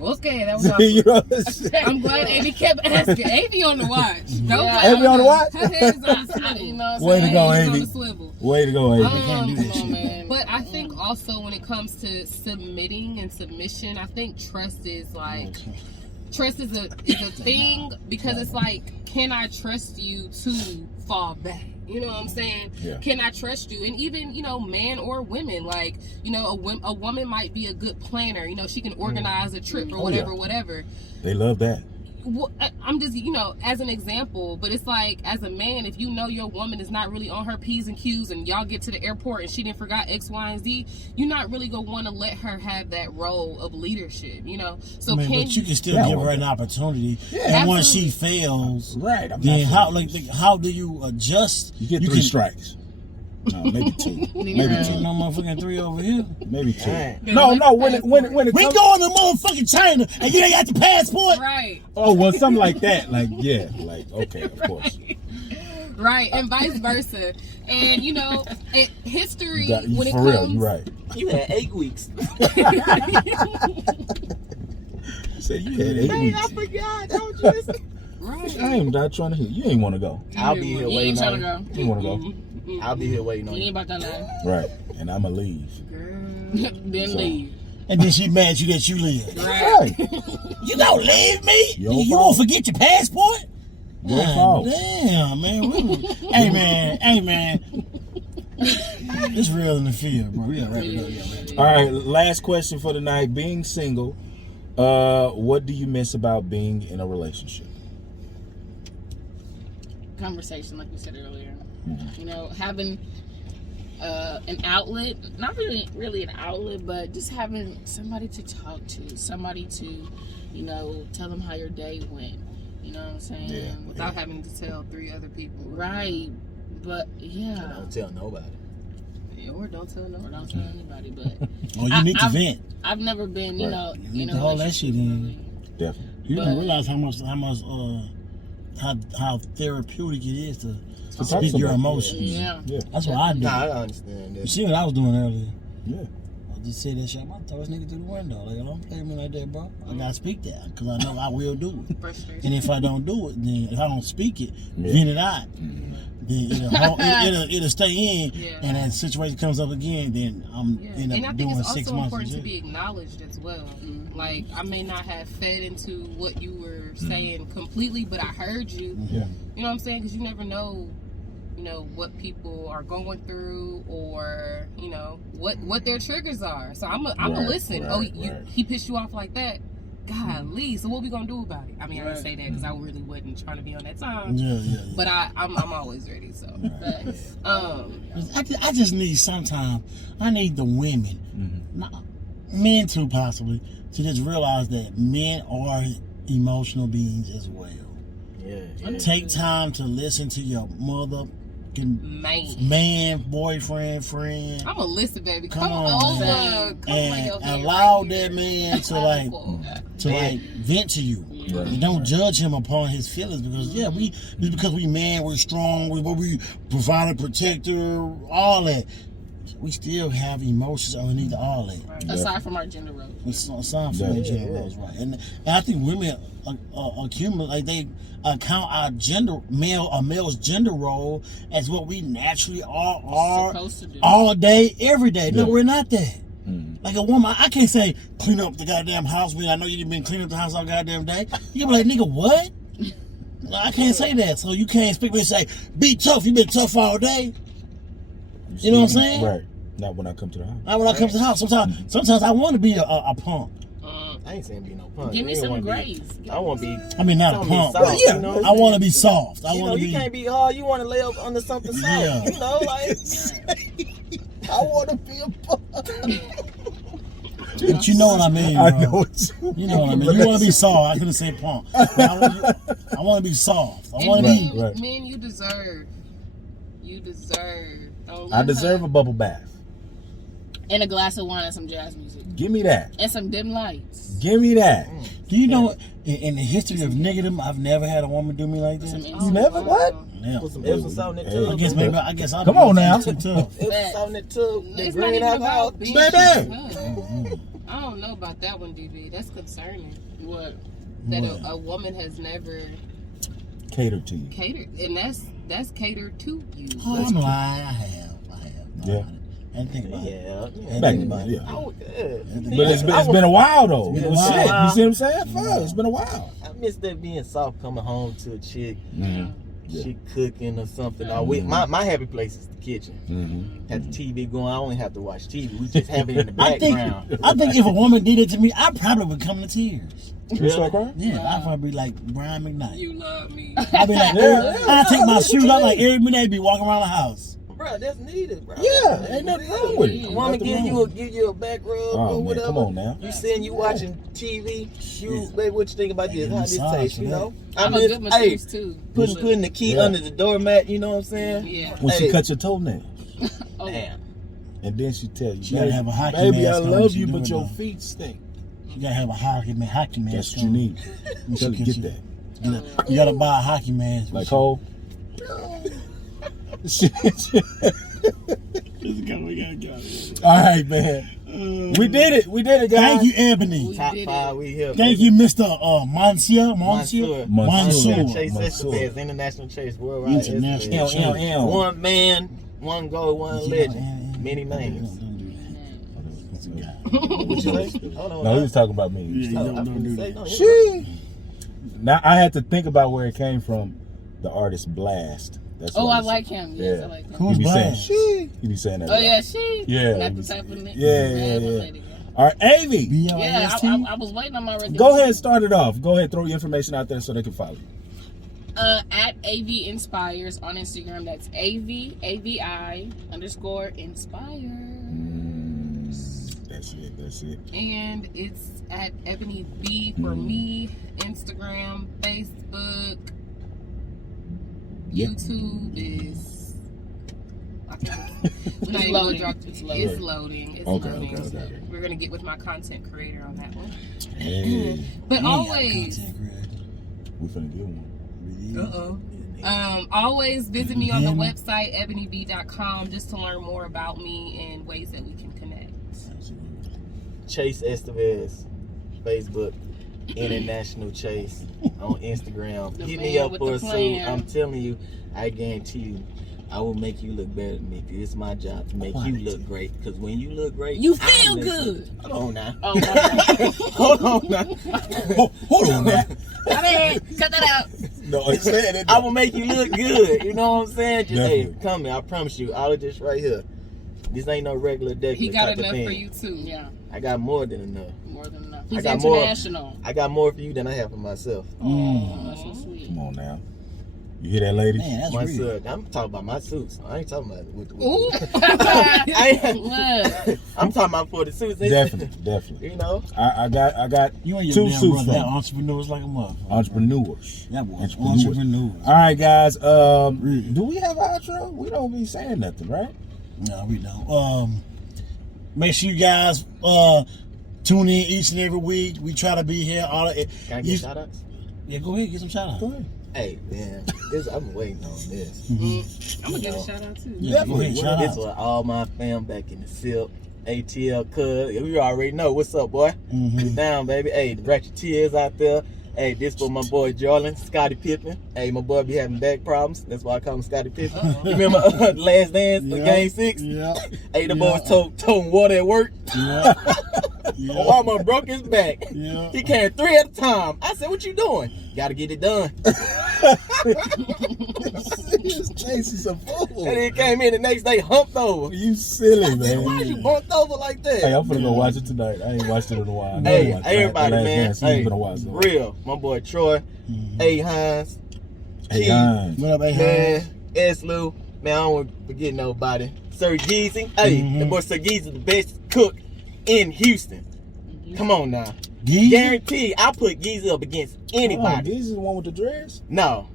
Okay, that was You awesome. know what I'm saying? I'm glad Amy kept asking. Amy on the watch. Don't Yeah. play Amy on the watch? Her head is on the swivel. You know what I'm Way to saying? go, Head is on Amy. the swivel. Way to go, Amy. can't do that Come shit. on, man. But I think also when it comes to submitting and submission, I think trust is like trust is a thing because it's like, can I trust you to fall back? You know what I'm saying? Yeah. Can I trust you? And even, men or women, like, a woman might be a good planner. She can organize a trip or whatever. They love that. Well, I'm just, as an example, but it's like, as a man, if your woman is not really on her P's and Q's and y'all get to the airport and she didn't forgot X, Y, and Z, you're not really going to want to let her have that role of leadership, So but you can still give her an opportunity. Yeah, and once she fails, right? Then how do you adjust? You get 3 strikes. No, maybe 2. Maybe 2. No motherfucking 3 over here. Maybe 2. Right. No. When it We comes, going to motherfucking China and you ain't got the passport. Right. oh well, something like that. Like okay, of course. Right, and vice versa. And history when it for comes, real, you're right. You had 8 weeks. Say you had 8 weeks. I forgot. Don't just. right. I am not trying to hear. You ain't want to go. I'll be here You waiting ain't trying to on go. You want to go. I'll be here waiting on You ain't you. about that life. Right, and I'ma leave. Then So- leave. And then she mad you that you live. Right. You gonna leave me? Your You fault. won't forget your passport? Your God fault. Damn, man. Hey, man. It's real in the field, bro. We gotta wrap it up. All right, last question for the night. Being single, what do you miss about being in a relationship? Conversation, like we said earlier. Mm-hmm. Having an outlet, not really an outlet, but just having somebody to talk to, somebody to, tell them how your day went. You know what I'm saying? Yeah. Without having to tell 3 other people. Right. But yeah. Don't tell nobody. Or don't tell no. Or don't tell anybody. But Oh, you need to vent. I've never been, Right. You need to hold that shit in. Definitely. You But- don't realize how therapeutic it is to talk speak your about it. emotions. Yeah. Yeah. That's what I do. Nah, I understand You that. see what I was doing earlier? Yeah. I just said that shit. I'm about to throw this nigga through the window. Like, don't play with me like that, bro. I gotta speak that because I know I will do it. Frustration. And if I don't do it, then if I don't speak it, Yeah. vent it out, then it'll stay in. Yeah. And as the situation comes up again, then I'm end And I up think doing it's 6 also months. important in to jail. be acknowledged as well. Like, I may not have fed into what you were saying completely, but I heard you. Yeah. You know what I'm saying? Because you never know, what people are going through or, what their triggers are. So I'm a Right, listen. right, Right. He pissed you off like that? Golly. So what we going to do about it? I mean, I didn't say that because I really wasn't trying to be on that time. Yeah. But I'm always ready, so. Facts. I just need sometimes. I need the women, men too possibly, to just realize that men are emotional beings as well. Yeah. Take time to listen to your man, boyfriend, friend, I'm a listen, baby. Come Come on, over. man. Come lay and your head allow right that here. man to vent to you. Right. And don't judge him upon his feelings because because we man, we're strong, we provide a protector, all that. We still have emotions underneath all that. Right. Aside from our gender roles. It's aside from the gender roles, right? And I think women accumulate, they account our male's gender role as what we naturally are Supposed to do. all day, every day. No, Yeah. we're not that. Like a woman, I can't say clean up the goddamn house. I know you've been cleaning up the house all goddamn day. You can be like, nigga, what? I can't say that. So you can't speak to me and say, be tough. You've been tough all day. You know what I'm saying? Right. Not when I come to the house. Not when I come to the house. Sometimes I want to be a punk. I ain't saying be no punk. Give me You some wanna be- grace. I want to be. I mean, not a Some punk. be But soft, yeah, you know? I want to be soft. I You want know, to you be. can't be hard. You want to lay up under something soft. Yeah. You know, like I want to be a punk. But you know what I mean, bro. I know it. You know what I mean. You want to be soft. I couldn't say punk. But I want to be soft. I want to be. Right. Men, you deserve. Don't I let deserve her- a bubble bath. And a glass of wine and some jazz music. Give me that. And some dim lights. Give me that. Do you know in the history of niggerdom, I've never had a woman do me like Some that. incense. You never what? Yeah. Put some Epsom salt in that Hey. tub. I guess I'll Come be on now. too tough. Epsom salt in that tub. That It's not green even alcohol. about being Baby. tough. Mhm. I don't know about that one, DB. That's concerning. What? That What? a woman has never Cater to you. catered, and that's catered to you. Oh, I'm lying. I have. No, Yeah. And think about it. Yeah. And Back think in about the it. day, I would, But it's been a while though. It's been a Well, while. shit, you see what I'm saying? Fuck, it's been a while. I miss that being soft coming home to a chick. Yeah. She cooking or something. My happy place is the kitchen. Mm-hmm. Have the TV going. I don't even have to watch TV. We just have it in the I background. think if a woman did it to me, I probably would come to tears. You start crying? Yeah, I'd probably be like Brian McKnight. You love me. I'd be like, I'd take my shoes off like every minute, be walking around the house. Bro, that's needed, bro. Yeah, ain't nothing wrong with it. A woman give you a back rub Oh, or man, whatever. come on now. You sitting, you watching TV. You, baby, what you think about this? How this massage taste? for You that. know, I'm a good masseuse too. putting the key under the doormat. You know what I'm saying? Yeah. When she Hey. cut your toenail, Oh, Damn. and then she tell you, She gotta have a hockey baby, mask I on when love she you, do but it, your though. feet stink. You gotta have a hockey mask. That's what you on. need. When Tell she her, gets get you. that. You gotta buy a hockey mask. Like Cole. All right, man. We did it, guys. Thank you, Ebony. Top did 5, we here. Thank baby. you, Mr. Monsieur. Mansour. Chase Mansour. Estabez, International Chase Worldwide. International Estabez. Chase. One man, one goal, one Yeah, legend. Many names. Don't do that. What you say? Hold on. No, he was talking about me. Yeah, Oh, don't I'm do finna that. say, no, She. Now I had to think about where it came from. The artist Blast. That's Oh, what I was- like him. Yes, Yeah. I like him. Who's He be saying Blast? she. He be saying that. Oh a lot. yeah, she. Yeah, Not he the was- type of nigga. yeah. Lady. All right, Avy. Yeah, B-L-A-S-T? I was waiting on my recognition. Go ahead, start it off. Go ahead, throw your information out there so they can follow you. At AV Inspires on Instagram. That's AVI _ Inspire. That's it. And it's at Ebonee Bee for me. Instagram, Facebook, Yep. YouTube is. It's It's loading. loading. It's It's loading. loading. It's Okay, loading. okay. We're gonna get with my content creator on that one. Hey, But You ain't got a always, content creator. we finna get one. Really? always visit me on the Damn. website eboniebee.com just to learn more about me and ways that we can connect. Chase Estabez, Facebook, International Chase on Instagram. The Hit me man up with for the a suit. plan. I'm telling you, I guarantee you, I will make you look better than me. 'Cause it's my job to make you look great. Because when you look great, You I feel look good. Hold on now. Oh, my bad. Hold on now. Hold on now. My bad. Cut that out. No, I'm saying it. I will make you look good. You know what I'm saying? Just hey, Definitely. come here. I promise you. All of this right here. This ain't no regular deck. He got type enough of thing. for you too. Yeah, I got more than enough. more than enough. I He's got more. international. I got more for you than I have for myself. Oh, that's so sweet. Come on now. You hear that, ladies? Man, that's My real. son, I'm talking about my suits. I ain't talking about with Ooh. Look. I'm talking about for the suits. Definitely. You know, I got You and your two damn suits brother, from that entrepreneurs like a motherfucker. entrepreneurs. That boy, Entrepreneurs. entrepreneurs. All right, guys. Really? Do we have an outro? We don't be saying nothing, right? No, we don't. Make sure you guys tune in each and every week. We try to be here. All can I get shout outs? Yeah, go ahead, get some shout outs. Go ahead. Hey, man, I'm waiting on this. I'm gonna give a shout out too. Yeah, go ahead, shout This out. was all my fam back in the SIP. ATL cuz. We already know. What's up, boy? We down, baby. Hey, the Ratchet Tears out there. Hey, this for my boy Jordan, Scottie Pippen. Hey, my boy be having back problems. That's why I call him Scottie Pippen. You remember Last Dance, Yeah, Game 6? Yeah. Hey, the boys toting water at work. Yeah. Oh, almost broke his back. Yeah. He came 3 at a time. I said, what you doing? Gotta get it done. Chase is a fool. And he came in the next day humped over. You silly, I said, why man. you bumped over like that? Hey, I'm finna go watch it tonight. I ain't watched it in a while. I know Hey, watch everybody, The Last man. Dance. Hey, It's been a while. So. real. My boy Troy, A. Hines, Hey, Key, Hines. What up, A. man, Hines? S. Lou. Man, I don't want to forget nobody. Sir Geezy. Hey, the boy Sir Geezy the best cook in Houston. Come on now. Geezy? Guarantee I put Geezy up against Oh, anybody. this is the one with the dreads? No.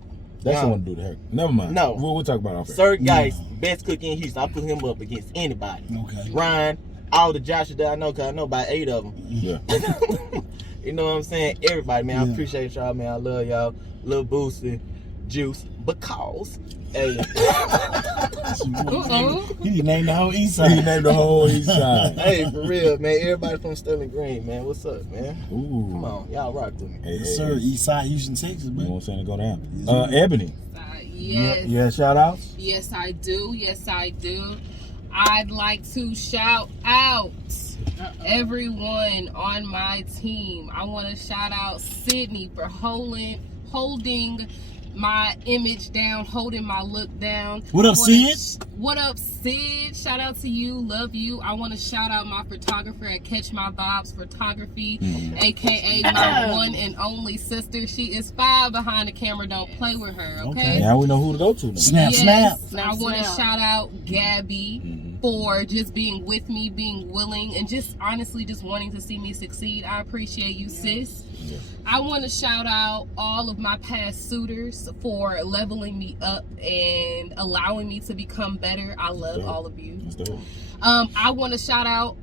That's No. the one to do the hair. Never mind. No. We'll talk about it off air. Sir Geist, best cook in Houston. I put him up against anybody. Okay. Ryan, all the Joshes that I know, because I know about 8 of them. Yeah. You know what I'm saying? Everybody, man, I Yeah. appreciate y'all, man. I love y'all. Lil Boosie, Juice, because, hey, He named the whole East He Side. named the whole East Side. hey, for real, man. Everybody from Sterling Green, man. What's up, man? Ooh. Come on, y'all rock with me. Hey, Yes, sir. East Side, Houston, Texas, You know man. what I'm saying? Go down. Yes, Ebony. Yes. Yeah, shout outs? Yes, I do. Yes, I do. I'd like to shout out everyone on my team. I want to shout out Sydney for holding my image down, holding my look down. What up, Sid? What up, Sid? Shout out to you. Love you. I want to shout out my photographer at Catch My Vibes Photography, aka my one and only sister. She is 5 behind the camera. Don't play with her, okay? Now we know who to go to now. Snap, snap. I want to shout out Gabby for just being with me, being willing, and just honestly just wanting to see me succeed. I appreciate you, sis. Yeah. I want to shout out all of my past suitors for leveling me up and allowing me to become better. I love all of you. I want to shout out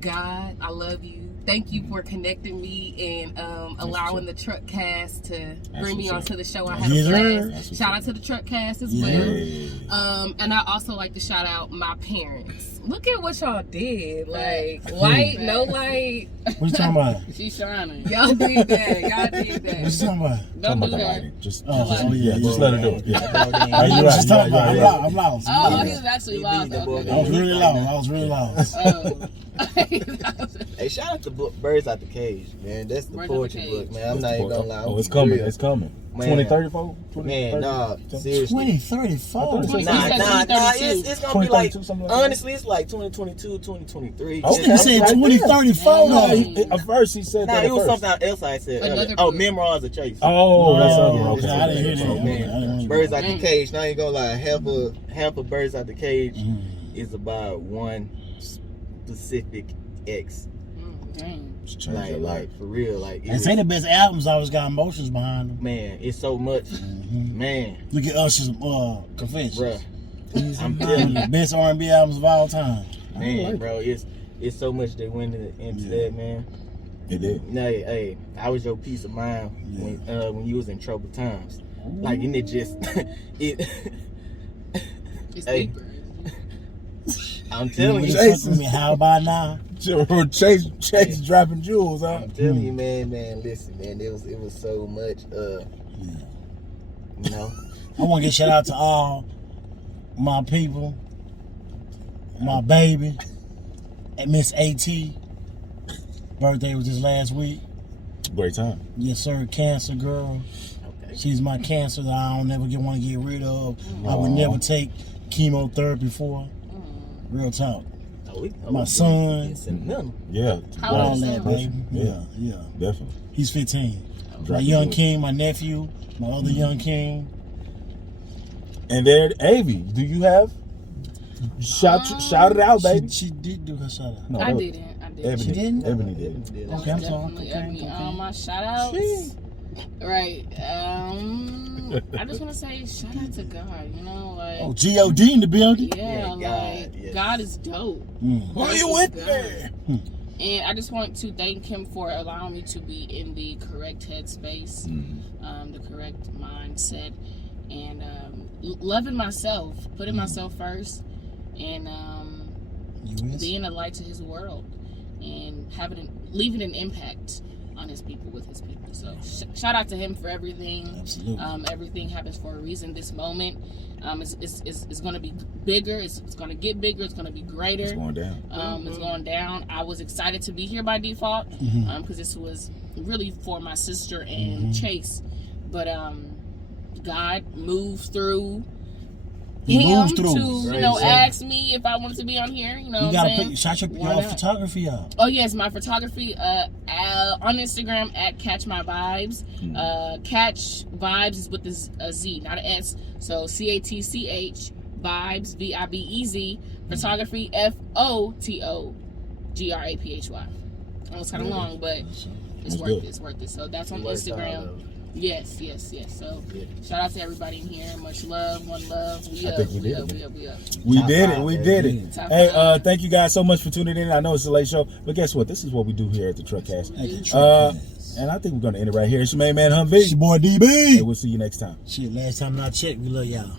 God. I love you. Thank you for connecting me and allowing the Truckcast to bring me onto the show. I had a blast. Shout out to the Truckcast as well. And I also like to shout out my parents. Look at what y'all did. Like, light, no light. What you talking about? She's shining. Y'all did that. Y'all did that. What you talking about? Don't do that. Just let her do it. Just talking about. I'm lost. Oh, he's actually lost. I was really lost. Oh. Hey, shout out to Birds Out the Cage, man. That's the poetry book, man. I'm not even gonna lie. Oh, it's coming. It's coming. 2034? Man, nah, seriously. 2034? Nah, it's gonna be like, honestly, it's like 2022, 2023. Oh, he said 2034 though. At first he said that. Nah, it was something else I said earlier. Oh, Memoirs of Chase. Oh, that's okay. I didn't hear that. Man, Birds Out the Cage. Now I ain't gonna lie. Half of Birds Out the Cage is about one specific ex. Like for real, like they say the best albums always got emotions behind them. Man, it's so much. Man, look at Usher's Confessions. Bruh, I'm telling you, the best R&B albums of all time. Man, bro, it's so much that went into that, man. It did. No, hey, I was your peace of mind when you was in troubled times. Like, and it just It's deeper. I'm telling you, me, how about now? Chase dropping jewels, huh? I'm telling you, man. Listen, man, it was so much. You know, I want to get shout out to all my people, my baby, and Miss AT. Birthday was this last week. Great time. Yes, sir. Cancer girl. Okay. She's my cancer that I don't never want to get rid of. I would never take chemotherapy for. Real talk. My son. Yeah. How old is that, baby? Yeah. Definitely. He's 15. My young king, my nephew, my other young king. And there, Avi, do you have? Shout it out, baby. She did do her shout out. No, I didn't. Ebony, she didn't? Ebony did. Okay, I'm sorry. Ebony. My shout outs. Right. I just want to say shout out to God, you know, like G.O.D. in the building. God is dope. Who are you with there? And I just want to thank him for allowing me to be in the correct headspace, the correct mindset, and loving myself, putting myself first, and being a light to his world, and leaving an impact on his people with his people. So shout out to him for everything. Absolutely. Everything happens for a reason. This moment it's going to be bigger. It's going to get bigger. It's going to be greater. It's going down. It's going down. I was excited to be here by default because this was really for my sister and Chase. But God moves through him to ask me if I wanted to be on here. You know, you gotta shout your photography out. Oh yes, my photography on Instagram at Catch My Vibes. Catch Vibes is with a Z, not an S. So CATCH Vibes VIBEZ. Photography FOTOGRAPHY. It was kind of long, but it's worth it. It's worth it. So that's on Instagram. Yes. So shout out to everybody in here. Much love, one love. We up. We did it. Hey, thank you guys so much for tuning in. I know it's a late show, but guess what? This is what we do here at the Truckcast. And I think we're gonna end it right here. It's your main man Humvee. It's your boy DB. Hey, we'll see you next time. Shit, last time I checked, we love y'all.